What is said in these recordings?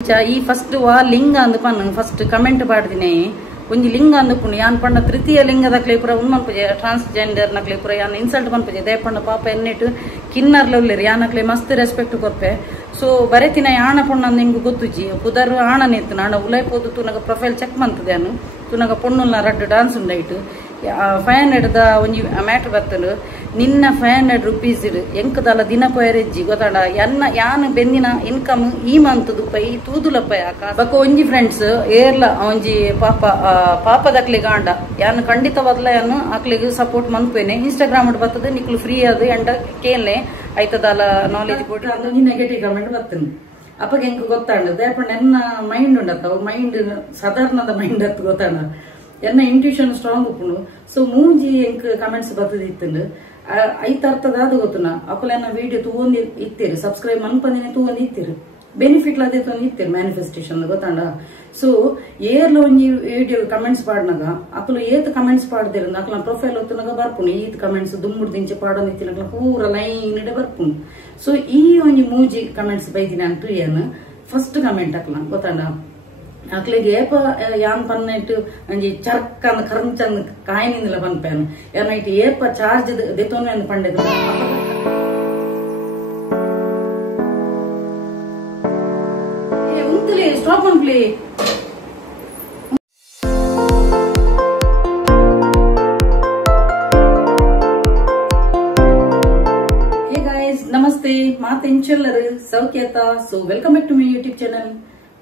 ಈ ಫಸ್ಟ್ ವಾ ಲಿಂಗ ಅಂದು ಪನ್ ಫಸ್ಟ್ ಕಮೆಂಟ್ ಪಾಡ್ದಿನಿ ಒಂಜಿ ಲಿಂಗ ಅಂದು ಪುಣಿ ಯಾನ್ ಪಂಡ ತೃತೀಯ ಲಿಂಗದ ಕ್ಲೇಪುರ ಉನ್ಮನ್ಪುಜೆ ಟ್ರಾನ್ಸ್ಜೆಂಡರ್ ನ ಕ್ಲೇಪುರ ಯಾನ್ ಇನ್ಸಲ್ಟ್ ಮನ್ಪುಜೆ ದೇಪಂಡ ಪಾಪ ಎನ್ನೆಟ್ಟು ಕಿನ್ನರ್ಲ ಉಳ್ಳೇರಿ ಯಾನಕ್ಲೆ ಮಸ್ತ್ ರೆಸ್ಪೆಕ್ಟ್ ಕೊರ್ಪೆ ಸೊ ಬರೆತಿನ ಯಾಣ ಪೊಣ್ಣ ನಿಂಗು ಗೊತ್ತುಜಿ ಪುದರ್ ಆಣನೆತ್ತು ನಾಡ ಉಲೈಪೋದು ತುನಗ ಪ್ರೊಫೈಲ್ ಚೆಕ್ ಮಂತದೆ ಅನು ತುನಗ ಪೊಣ್ಣುಲ್ನ ರಡ್ಡು ಡಾನ್ಸ್ ಉಂಡಾಯ್ತು 500 ದ ಒಂಜಿ ಮ್ಯಾಟ್ರ್ ಬರ್ತಲು ನಿನ್ನ 500 ರೂಪೀಸ್ ಎಂಕದಲ್ಲ ದಿನ ಪೊಯರೆಜ್ಜಿ ಗೊತ್ತಾಡ ಯಾನ್ ಬೆಂದಿನ ಇನ್ಕಮ್ ಈ ಮಂತ್ ದುಪ್ಪೈ ತೂದುಲಪ್ಪ ಯಾಕ ಬಕ್ಕ ಒಂಜಿ ಫ್ರೆಂಡ್ಸ್ ಏರ್ಲ ಒಂಜಿ ಪಾಪದಕ್ಲಿ ಗಾಂಡ ಯಾನ್ ಖಂಡಿತವಾದ್ಲ ಯಾನು ಅಕ್ಲಿಗೆ ಸಪೋರ್ಟ್ ಮನ್ಪೇನೆ ಇನ್ಸ್ಟಾಗ್ರಾಮ್ ಬರ್ತದೆ ನಿಕ್ಲು ಫ್ರೀ ಅದು ಎಂಡ ಕೇಳ್ನೆ ಆಯ್ತದಲ್ಲ ನಾಲೆಜ್ ಕೊಟ್ಟು ಅದೊಂದು ನೆಗೆಟಿವ್ ಕಮೆಂಟ್ ಬರ್ತೇನೆ ಅಪ್ಪಗೆ ಹೆಂಗ್ ಗೊತ್ತಾಂಡ ದೇಪಣ್ಣ ಎನ್ನ ಮೈಂಡ್ ಉಂಡತ್ತ ಮೈಂಡ್ ಸಾಧಾರಣದ ಮೈಂಡ್ ಅತ್ ಗೊತ್ತಾಂಡ ಎನ್ನ ಇಂಟ್ಯೂಷನ್ ಸ್ಟ್ರಾಂಗ್ ಉಪ್ಪುಂಡು ಸೊ ಮೂಜಿ ಎಂಕ್ ಕಮೆಂಟ್ಸ್ ಬರ್ತದಿತ್ತು ಐತ ಅರ್ಥದಾದ ಗೊತ್ತುನ ಅಪ್ಪಲೆನ್ನ ವಿಡಿಯೋ ತೂಂದಿ ಇತ್ತೀರಿ ಸಬ್ಸ್ಕ್ರೈಬ್ ಮನ್ಪಂದಿನ ತೂಂದಿ ಇತ್ತೀರಿ ಬೆನಿಫಿಟ್ ಅದೇ ತೊಂದು ಇತ್ತೀರಿ ಮ್ಯಾನಿಫೆಸ್ಟೇಷನ್ ಗೊತ್ತಾಂಡ ಸೊ ಏರ್ಲ ಒಂಜಿ ವಿಡಿಯೋ ಕಮೆಂಟ್ಸ್ ಪಾಡ್ನಾಗ ಅಪ್ಪಲು ಏತ್ ಕಮೆಂಟ್ಸ್ ಪಾಡ್ದಿರ ಅಕ್ಲ ಪ್ರೊಫೈಲ್ ಹೊತ್ತನಾಗ ಬರ್ಪುಣು ಈತ್ ಕಮೆಂಟ್ಸ್ ದುಮ್ಮುಡ್ ದಿಂಚೆ ಪಾಡೋದಿತ್ತಿನ ಪೂರ ಲೈನ್ ಇಡೆ ಬರ್ಪುಣು ಸೊ ಈ ಒಂಜಿ ಮೂಜಿ ಕಮೆಂಟ್ಸ್ ಬೈದಿನ ಅಂತೂ ಏನು ಫಸ್ಟ್ ಕಮೆಂಟ್ ಅಕ್ಲ ಗೊತ್ತಾಂಡ ಅಕ್ಲಿಗೆ ಏಪ ಯಾನ್ ಪನ್ನೆಟ್ಟು ಒಂಜಿ ಚರ್ಕ್ ಅಂದ್ ಕರಂಚಂದ್ ಕಾಯಿನಿಂದಲ ಪನ್ಪೇನು ಏನೈಟ್ ಏಪ ಚಾರ್ಜ್ ದೆತೋನು ಎಂದು ಪಂಡೆದು ಉಂತಲಿ ಸ್ಟಾಪ್ ಅನ್ಪ್ಲಿ ಹೇ ಗೈಸ್ ನಮಸ್ತೆ ಮಾತೆಂಚೆಲ್ಲರು ಸೌಖ್ಯತಾ so welcome back to my YouTube channel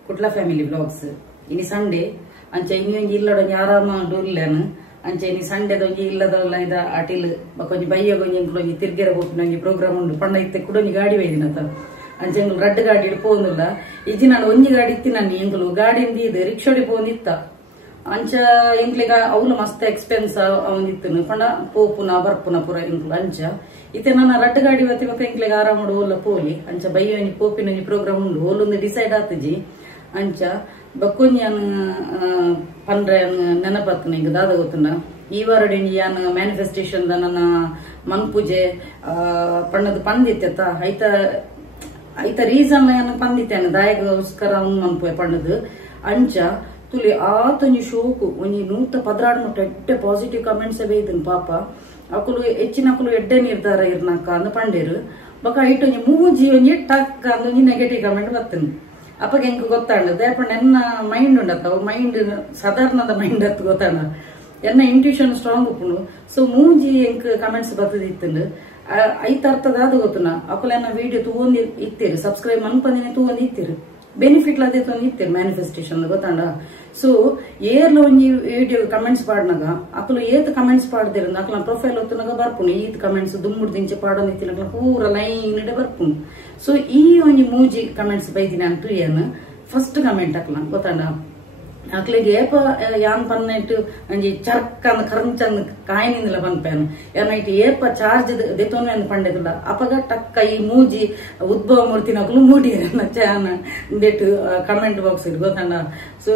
Kudla family vlogs ಇನಿ ಸಂಡೇ ಅಂಚ ಇನ್ನೊಂಜಿ ಇಲ್ಲಡೊಂಜಿ ಆರಾಮ ಡೋರ್ಲೇನು ಅಂಚ ಇನಿ ಸಂಡೇದೊಂಜಿ ಇಲ್ಲದಲ್ಲ ಇದ ಅಟಿಲ್ ಬಕೊಂಜಿ ಬಯ್ಯಗೊಂಜಿ ಎಂಕ್ಲೊಂಜಿ ತಿರ್ಗೆರ ಹೋಪಿನೊಂಜಿ ಪ್ರೋಗ್ರಾಮ್ ಉಂಡು ಪಂಡ ಇತ್ತೆ ಕುಡೊಂಜಿ ಗಾಡಿ ಒಯ್ದಿನತ ಅಂಚ ಎಂಗ್ಲು ರಡ್ಡು ಗಾಡಿ ಇಡ್ ಪೋಂದುಲ್ಲ ಇಜ್ಜಿ ನಾನು ಒಂಜಿ ಗಾಡಿ ಇತ್ತಿನನ್ನಿ ಎಂಗ್ಲು ಗಾಡಿಂದ ಇದು ರಿಕ್ಷೋಡಿ ಪೋಂದಿತ್ತ ಅಂಚ ಎಂಕ್ಲಿಗ ಅವ್ಲು ಮಸ್ತ್ ಎಕ್ಸ್ಪೆನ್ಸ್ ಅವಂದಿತ್ತನು ಪಂಡ ಪೋಪುನ ಬರ್ಪುನ ಪುರ ಎಂಕ್ಲು ಅಂಚ ಇತ್ತೆ ನನ್ನ ರಡ್ಡು ಗಾಡಿ ಬತ್ತಿ ಬಕ್ಕ ಎಂಕ್ಲಿಗ ಆರಾಮಡು ಓಲ್ಲ ಪೋಲಿ ಅಂಚ ಬಯ್ಯೊಂಜಿ ಪೋಪಿನೊಂಜಿ ಪ್ರೋಗ್ರಾಮ್ ಉಂಡು ಓಲೊಂದು ಡಿಸೈಡ್ ಆತಜಿ ಅಂಚ ಬಕ್ಕೊಂಜಿ ಯಾನ್ ಪಂಡ್ರೆ ನೆನಪತ್ತು ನಿಂಗೆ ದಾದ ಗೊತ್ತುಂಡ ಈ ವಾರಡೇಂಜಿ ಯಾನ್ ಮ್ಯಾನಿಫೆಸ್ಟೇಷನ್ ನನ್ನ ಮನ್ಪೂಜೆ ಪಣ್ಣದು ಪಂದಿತ್ತ ಐತ ರೀಸನ್ ಯಾನ್ ಪಂದಿತ್ತೇನೆ ದಾಯಗೋಸ್ಕರ ಮನ್ಪು ಪಣ್ಣದು ಅಂಚ ತುಲಿ ಆತೊಂಜಿ ಶೋಕು ಒಂಜಿ 116 ಮುಟ್ಟ ಎಡ್ಡೆ ಪಾಸಿಟಿವ್ ಕಮೆಂಟ್ಸ್ ಬೇಯ್ತನ್ ಪಾಪ ಅಕುಲು ಹೆಚ್ಚಿನ ಅಕುಲು ಎಡ್ಡೆ ನಿರ್ಧಾರ ಇರ್ನಕ್ಕ ಅಂದ ಪಂಡೇರು ಬಕ ಐಟೊಂಜಿ ಮೂಜಿ ಒಂಜಿ ಟಕ್ ಅಂದೊಂಜಿ ನೆಗೆಟಿವ್ ಕಮೆಂಟ್ ಬರ್ತೇನೆ ಅಪ್ಪಗೆ ಹೆಂಗ್ ಗೊತ್ತಾಂಡ ದೇಪಣ್ಣ ಎನ್ನ ಮೈಂಡ್ ಉಂಡತ್ತ ಮೈಂಡ್ ಸಾಧಾರಣದ ಮೈಂಡ್ ಅತ್ ಗೊತ್ತಾಂಡ ಎನ್ನ ಇಂಟ್ಯೂಷನ್ ಸ್ಟ್ರಾಂಗ್ ಉಪ್ಪುಂಡು ಸೊ ಮೂಜಿ ಎಂಕ್ ಕಮೆಂಟ್ಸ್ ಬರ್ತದಿತ್ತು ಐತ ಅರ್ಥದಾದ ಗೊತ್ತುನ ಅಪ್ಪಲೆನ್ನ ವಿಡಿಯೋ ತೂಂದಿ ಇತ್ತೀರಿ ಸಬ್ಸ್ಕ್ರೈಬ್ ಮನ್ಪಂದಿನ ತೂಂದಿ ಇತ್ತೀರಿ ಬೆನಿಫಿಟ್ ಅದೇ ತೊಂದು ಇತ್ತೀರಿ ಮ್ಯಾನಿಫೆಸ್ಟೇಷನ್ ಗೊತ್ತಾಂಡ ಸೊ ಏರ್ಲ ಒಂಜಿ ವಿಡಿಯೋ ಕಮೆಂಟ್ಸ್ ಪಾಡ್ನಾಗ ಅಪ್ಪಲು ಏತ್ ಕಮೆಂಟ್ಸ್ ಪಾಡ್ದಿರ ಅಕ್ಲ ಪ್ರೊಫೈಲ್ ಹೊತ್ತನಾಗ ಬರ್ಪುಣು ಈತ್ ಕಮೆಂಟ್ಸ್ ದುಮ್ಮುಡ್ ದಿಂಚೆ ಪಾಡೋದಿತ್ತಿನ ಪೂರ ಲೈನ್ ಇಡೆ ಬರ್ಪುಣು ಸೊ ಈ ಒಂಜಿ ಮೂಜಿ ಕಮೆಂಟ್ಸ್ ಬೈದಿನ ಅಂತೂ ಏನು ಫಸ್ಟ್ ಕಮೆಂಟ್ ಅಕ್ಲ ಗೊತ್ತಾಂಡ ಅಕ್ಲಿಗೆ ಏಪ ಯಾನ್ ಪನ್ನೆಟ್ಟು ಒಂಜಿ ಚರ್ಕ್ ಅಂದ್ ಕರಂಚಂದ್ ಕಾಯಿನಿಂದಲ ಪನ್ಪೇನು ಏನೈಟ್ ಏಪ ಚಾರ್ಜ್ ದೆತೋನು ಎಂದು ಪಂಡೆದುಲ್ಲ ಅಪಗ ಟಕ್ಕ ಈ ಮೂಜಿ ಉದ್ಭವ ಮೂರ್ತಿನಕ್ಲು ಮೂಡಿರ ಚಾನ ದೆಟ್ಟು ಕಮೆಂಟ್ ಬಾಕ್ಸ್ ಇಡ್ ಗೊತ್ತಾಂಡ ಸೊ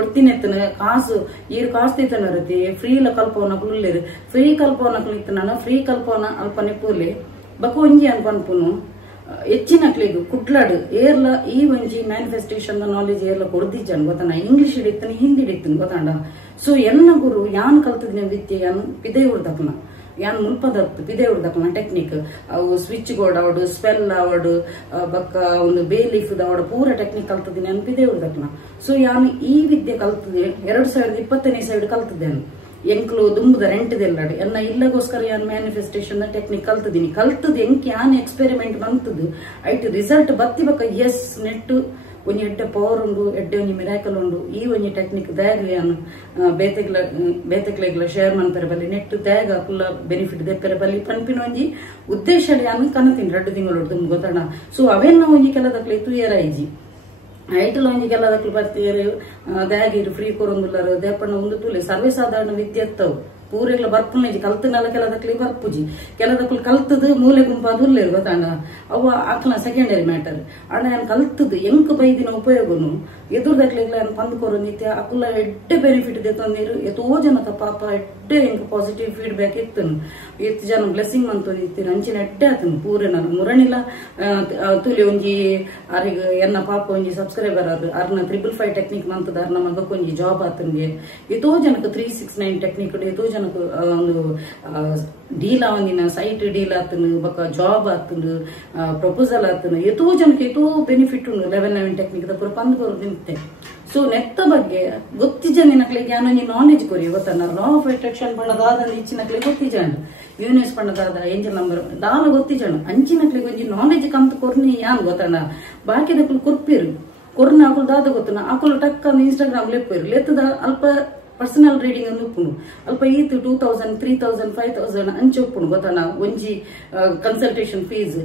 ಒಡ್ತಿನೆತ್ತನ ಕಾಸು ಈರು ಕಾಸು ತಿತ್ತನ ರತಿ ಫ್ರೀಲ ಕಲ್ಪವನಕ್ಲು ಉಳ್ಳೇರು ಫ್ರೀ ಕಲ್ಪವನಕ್ಲು ಇತ್ತನ ಫ್ರೀ ಕಲ್ಪವನ ಅಲ್ಪನೆ ಪೂಲೆ ಬಕ ಒಂಜಿ ಅನ್ಪನ್ಪುನು ಹೆಚ್ಚಿನಕ್ಲಿಗೂ ಕುಡ್ಲಾಡು ಏರ್ಲ ಈ ಒಂಜಿ ಮ್ಯಾನಿಫೆಸ್ಟೇಷನ್ ನಾಲೆಜ್ ಏರ್ಲ ಕೊಡ್ದಿಜ್ಜನ್ ಗೊತ್ತಾನ ಇಂಗ್ಲಿಷ್ ಹಿಡಿತನ ಹಿಂದಿ ಹಿಡಿತನ ಗೊತ್ತಾಂಡ ಸೊ ಎನ್ನ ಗುರು ಯಾನ್ ಕಲ್ತದಿನ ವಿದ್ಯೆ ಯಾನ್ ಪಿದೆ ಉಡ್ದಕ್ನ ಯಾನ್ ಮುಲ್ಪದತ್ತು ಪಿದೆ ಉಡ್ದಕ್ನ ಟೆಕ್ನಿಕ್ ಅವು ಸ್ವಿಚ್ ಬೋರ್ಡ್ ಅವಡು ಸ್ಪೆಲ್ ಅವಡು ಬಕ್ಕ ಒಂದು ಬೇ ಲೀಫ್ ಅವಡು ಪೂರ ಟೆಕ್ನಿಕ್ ಕಲ್ತದಿನ ಯಾನ್ ಪಿದೆ ಉಡ್ದಕ್ನ ಸೊ ಯಾನ್ ಈ ವಿದ್ಯೆ ಕಲ್ತದೆ 2020ನೇ ಸೈಡ್ ಕಲ್ತದೇನು ಎಂಕ್ಲು ದುಂಬುದ ರೆಂಟ್ದೆಲ್ಲಾಡು ಎನ್ನ ಇಲ್ಲಗೋಸ್ಕರ ಯಾನ್ ಮ್ಯಾನಿಫೆಸ್ಟೇಷನ್ ಟೆಕ್ನಿಕ್ ಕಲ್ತದಿನಿ ಕಲ್ತದ ಎಂಕ್ ಯಾನ್ ಎಕ್ಸ್ಪೆರಿಮೆಂಟ್ ಬಂತದ್ದು ಐಟ್ ರಿಸಲ್ಟ್ ಬತ್ತಿ ಬಕ್ಕ ಎಸ್ ನೆಟ್ಟು ಒಂಜಿ ಎಡ್ಡೆ ಪವರ್ ಉಂಡು ಎಡ್ಡೆ ಒಂಜಿ ಮಿರಾಕಲ್ ಉಂಡು ಈ ಒಂಜಿ ಟೆಕ್ನಿಕ್ ದಾಯಗ್ಲಿ ಯಾನ್ ಬೇತೆಗ್ಲ ಶೇರ್ ಮನ್ಪೆರೆ ಬಲ್ಲಿ ನೆಟ್ ದಾಯಗ ಕುಲ್ಲ ಬೆನಿಫಿಟ್ ದೆಪ್ಪೆರೆ ಬಲ್ಲಿ ಪನ್ಪಿನ ಒಂಜಿ ಉದ್ದೇಶ ಯಾನ್ ಕನತೀನಿ 2 ತಿಂಗಳು ತುಂಬ ಗೊತ್ತಾಣ ಸೊ ಅವೆನ್ನ ಒಂಜಿ ಕೆಲದಕ್ಲೆ ತೂಯರ ಐಜಿ ಐಟಲ್ ಒಂಜಿ ಕೆಲದಕ್ಲು ಬರ್ತೀರು ದಾಗಿರು ಫ್ರೀ ಕೊರೊಂದುಲ್ಲರು ದೇಪಣ್ಣ ಒಂದು ತೂಲೆ ಸರ್ವೇ ಸಾಧಾರಣ ವಿದ್ಯೆ ಎತ್ತವು ಪೂರೆಗ್ಲ ಬರ್ಪುನೇಜಿ ಕಲ್ತನೆಲ್ಲ ಕೆಲದಕ್ಲಿ ಬರ್ಪುಜಿ ಕೆಲದಕ್ಕೂ ಕಲ್ತದು ಮೂಲೆ ಗುಂಪಾದುಲ್ಲೇ ಗೊತ್ತಾಂಡ ಅವ ಆಕ್ಲ ಸೆಕೆಂಡರಿ ಮ್ಯಾಟರ್ ಅಣ್ಣ ನಾನು ಕಲ್ತದು ಎಂಕ್ ಬೈದಿನ ಉಪಯೋಗನು ಎದುರ್ದಕ್ಲಿಗ್ಲ ನಾನು ಪಂದ್ಕೊರೋ ನಿತ್ಯ ಅಕ್ಕುಲ ಎಡ್ಡೆ ಬೆನಿಫಿಟ್ ಇದೆ ತಂದಿರು ಎಷ್ಟೋ ಜನತ ಪಾಪ ಎಡ್ಡೆ ಎಂಕ್ ಪಾಸಿಟಿವ್ ಫೀಡ್ಬ್ಯಾಕ್ ಇತ್ತನು ಎತ್ತು ಜನ ಬ್ಲೆಸ್ಸಿಂಗ್ ಅಂತ ಇತ್ತೀನಿ ಅಂಚಿನ ಎಡ್ಡೆ ಆತನು ಪೂರೆ ನಾನು ಮುರಣಿಲ್ಲ ತುಲಿ ಒಂಜಿ ಅರಿಗ ಎನ್ನ ಪಾಪ ಒಂಜಿ ಸಬ್ಸ್ಕ್ರೈಬರ್ ಅರ್ನ 555 ಟೆಕ್ನಿಕ್ ಮಂತದ ಅರ್ನ ಮಗಕ್ಕೆ ಒಂಜಿ ಜಾಬ್ ಆತನ್ಗೆ ಎಷ್ಟೋ ಜನಕ್ಕೆ 369 ಟೆಕ್ನಿಕ್ ಎಷ್ಟೋ ಜನಕ್ಕೆ ಒಂದು ಡೀಲ್ ಆವಂದಿನ ಸೈಟ್ ಡೀಲ್ ಆತನು ಬಕ್ಕ ಜಾಬ್ ಆತನು ಪ್ರಪೋಸಲ್ ಆತನು ಎಷ್ಟೋ ಜನಕ್ಕೆ ಎಷ್ಟೋ ಬೆನಿಫಿಟ್ ಉಂಡು 11 ಟೆಕ್ನಿಕ್ ಪೂರ ಪಂದ್ಕೊರು ನಿಂತೆ ಸೊ ನೆತ್ತ ಬಗ್ಗೆ ಗೊತ್ತಿಜನಿನಕ್ಲಿಗೆ ಯಾನೊಂಜಿ ನಾಲೆಜ್ ಕೊರಿ ಗೊತ್ತನ್ನ ಲಾ ಆಫ್ ಅಟ್ರಾಕ್ಷನ್ ಪಣ್ಣದಾದ ಇಚ್ಚಿನಕ್ಲಿ ಗೊತ್ತಿಜಾಂಡ್ ಯೂನಿವರ್ಸ್ ಪಣ್ಣದಾದ ಏಂಜಲ್ ನಂಬರ್ ದಾಲ ಗೊತ್ತಿಜಾಂಡ್ ಅಂಚಿನಕ್ಲಿಗೆ ಒಂಜಿ ನಾಲೆಜ್ ಕಂತ ಕೊರ್ನಿ ಯಾನ್ ಗೊತ್ತಣ್ಣ ಬಾಕಿದಕ್ಲು ಕೊರ್ಪಿರು ಕೊರ್ನ ಆಕುಲು ದಾದ ಗೊತ್ತನ ಆಕುಲು ಟಕ್ ಅಂದ್ ಇನ್ಸ್ಟಾಗ್ರಾಮ್ ಲೆಪ್ಪಿರು ಲೆತ್ತದ ಅಲ್ಪ ಪರ್ಸನಲ್ ರೀಡಿಂಗ್ ಅನ್ನು ಉಪ್ಪುನು ಅಲ್ಪ ಈತ್ 2000 3000 5000 ಅಂಚೆ ಉಪ್ಪುನು ಗೊತ್ತಣ್ಣ ಒಂಜಿ ಕನ್ಸಲ್ಟೇಷನ್ ಫೀಸ್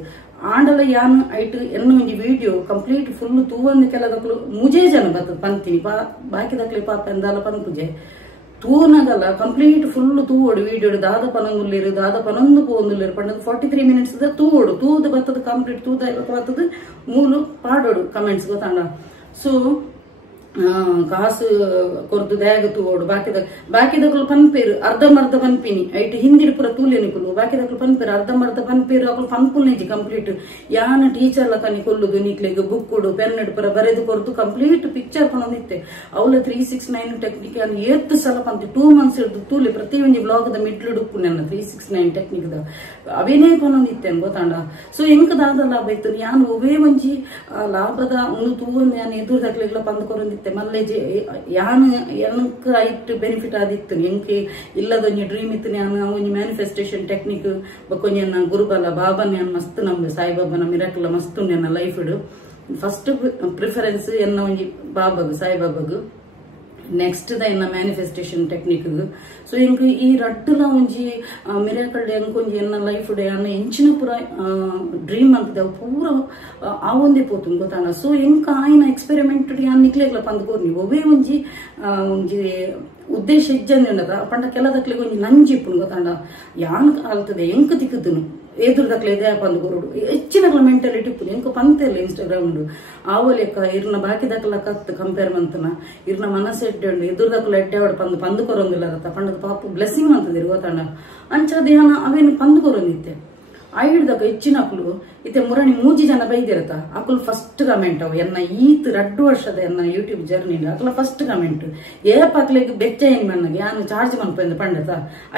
ಆಂಡಲ ಯಾನ್ ಐಟ್ ಎನ್ನು ಒಂಜಿ ವಿಡಿಯೋ ಕಂಪ್ಲೀಟ್ ಫುಲ್ ತೂವಂದು ಕೆಲದಕ್ಲು ಮುಜೇ ಜನ ಬರ್ತದ ಪಂತೀನಿ ಬಾಕಿದಕ್ಲಿ ಪಾಪ ಎಂದಾಲ ಪಂಪುಜೆ ತೂನಗಲ್ಲ ಕಂಪ್ಲೀಟ್ ಫುಲ್ ತೂವೋಡು ವಿಡಿಯೋ ದಾದ ಪನೊಂದುಲ್ಲಿರು ದಾದ ಪನೊಂದು ಪೋಂದುಲ್ಲಿರು ಪಂಡ 43 ಮಿನಿಟ್ಸ್ ತೂವೋಡು ತೂದು ಬರ್ತದ ಕಂಪ್ಲೀಟ್ ತೂದ ಬರ್ತದ ಮೂಲು ಪಾಡೋಡು ಕಮೆಂಟ್ಸ್ ಗೊತ್ತಾಂಡ ಸೊ ಕಾಸು ಕೊರ್ದು ಬ್ಯಾಗ್ ತೂವೋಡು ಬಾಕಿದಕ್ಲು ಪನ್ಪೇರು ಅರ್ಧಮರ್ಧ ಪನ್ಪಿನಿ ಐಟ್ ಹಿಂದಿಡ್ ಪುರ ತೂಲೆನಿಕುಲು ಬಾಕಿದಕ್ಲು ಪನ್ಪೇರು ಅರ್ಧಮರ್ಧ ಪನ್ಪೇರು ಅಕುಲು ಪನ್ಪುಲ್ನೇಜಿ ಕಂಪ್ಲೀಟ್ ಯಾನ ಟೀಚರ್ಲ ಕನಿ ಕೊಲ್ಲುದು ನಿಕ್ಲೆಗ್ ಬುಕ್ಕುಡು ಪೆನ್ನೆಡ್ ಪುರ ಬರೆದು ಕೊರ್ದು ಕಂಪ್ಲೀಟ್ ಪಿಕ್ಚರ್ ಪನೊಂದಿತ್ತೆ ಅವಳ 369 ಟೆಕ್ನಿಕ್ ಅನ್ನು 8 ಸಲ ಪಂತಿ 2 ಮಂತ್ಸ್ ಹಿಡಿದು ತೂಲೆ ಪ್ರತಿ ಒಂಜಿ ಬ್ಲಾಗ್ ದ ಮಿಡ್ಲು ಡುಪ್ಪು ನನ್ನ 369 ಟೆಕ್ನಿಕ್ ದ ಅವೇನೇ ಪನೊಂದಿತ್ತೆ ಗೊತ್ತಾಂಡ ಸೊ ಎಂಕ್ ದಾದ ಲಾಭ ಇತ್ತು ಯಾನು ಒವೇ ಒಂಜಿ ಲಾಭದ ಒಂದು ತೂವೊಂದು ಯಾನು ಎದುರ್ದಾಗ್ಲಿಗ್ಲ ಪಂದ್ ಕೊರೊಂದಿತ್ತೆ ಮಲ್ಲೆಜಿ ಯಾನ್ ಎನಕ್ ಐಟ್ ಬೆನಿಫಿಟ್ ಆದಿತ್ತು ಎಂಕೆ ಇಲ್ಲದೊಂಜಿ ಡ್ರೀಮ್ ಇತ್ತು ಯಾನು ಒಂಜಿ ಮ್ಯಾನಿಫೆಸ್ಟೇಷನ್ ಟೆಕ್ನಿಕ್ ಬಕ್ಕೊಂಜಿ ಅನ್ನ ಗುರುಬಲ ಬಾಬನ್ ಯಾನ್ ಮಸ್ತ್ ನಮ್ದು ಸಾಯಿಬಾಬನ ಮಿರಾಕಲ್ ಮಸ್ತ್ ಉಂಡು ನನ್ನ ಲೈಫ್ ಇಡು ಫಸ್ಟ್ ಪ್ರಿಫರೆನ್ಸ್ ಎನ್ನ ಒಂಜಿ ಬಾಬಾಗು ಸಾಯಿಬಾಬಾಗು ನೆಕ್ಸ್ಟ್ ದ ಎನ್ನ ಮ್ಯಾನಿಫೆಸ್ಟೇಷನ್ ಟೆಕ್ನಿಕ್ ಸೊ ಎಂಕ್ ಈ ರಡ್ಡುಲ ಒಂಜಿ ಮಿರಾಕಲ್ ಎಂಕ್ ಒಂಜಿ ಎನ್ನ ಲೈಫ್ ಡೆ ಅನ್ನ ಎಂಚಿನ ಪೂರ ಡ್ರೀಮ್ ಅಂತದ ಪೂರ ಆ ಒಂದೇ ಪೋತು ಗೊತ್ತಾನ ಸೊ ಎಂಕ್ ಆಯ್ನ ಎಕ್ಸ್ಪೆರಿಮೆಂಟ್ ಯಾನ್ ನಿಕ್ಲೆಗ್ಲ ಪಂದ್ಕೋರ್ನಿ ಒವೇ ಒಂಜಿ ಉದ್ದೇಶ ಇಜ್ಜಂದ ಪಂಡ ಕೆಲದಕ್ಲಿಗೆ ಒಂಜಿ ನಂಜಿಪ್ಪುನು ಗೊತ್ತಾಂಡ ಯಾನ್ ಆಲ್ತದೆ ಎಂಕ್ ತಿಕ್ಕುದನು ಎದುರ್ದಕ್ಲೆ ಇದೇ ಪಂದ್ಕೋರುಡು ಹೆಚ್ಚಿನಕ್ಲ ಮೆಂಟಾಲಿಟಿ ಇಪ್ಪು ಎಂಕ್ ಪಂತೆಲ್ಲ ಇನ್ಸ್ಟಾಗ್ರಾಮ್ ಉಂಡು ಆವಲೆಕ್ಕ ಇರ್ನ ಬಾಕಿದಕ್ಲ ಕತ್ ಕಂಪೇರ್ ಮಂತನ ಇರ್ನ ಮನಸ್ಸು ಎಡ್ಡೆ ಉಂಡು ಎದುರ್ದಕ್ಲ ಎಡ್ಡೆ ಅವಡು ಪಂದು ಕೊರೊಂದಿಲ್ಲ ಪಂಡದ ಪಾಪ ಬ್ಲೆಸ್ಸಿಂಗ್ ಅಂತದಿರು ಗೊತ್ತಾಂಡ ಅಂಚ ದೇಹನ ಅವೇನು ಪಂದು ಕೊರೊಂದಿತ್ತೆ ಐಡ್ದಾಗ ಹೆಚ್ಚಿನಕ್ಲು ಇತ್ತೆ ಮುರಣಿ ಮೂಜಿ ಜನ ಬೈದಿರತ್ತ ಅಕುಲ್ ಫಸ್ಟ್ ಕಮೆಂಟ್ ಅವು ಎನ್ನ ಈತ್ 2 ವರ್ಷದ ಎನ್ನ ಯೂಟ್ಯೂಬ್ ಜರ್ನಿ ಅಕಲ ಫಸ್ಟ್ ಕಮೆಂಟ್ ಏಪ್ ಅಕ್ಲೆಗ್ ಬೆಚ್ಚ ಹೆಂಗ್ ಮನ್ನಗೆ ಯಾನು ಚಾರ್ಜ್ ಮನ್ಪಂದ ಪಂಡತ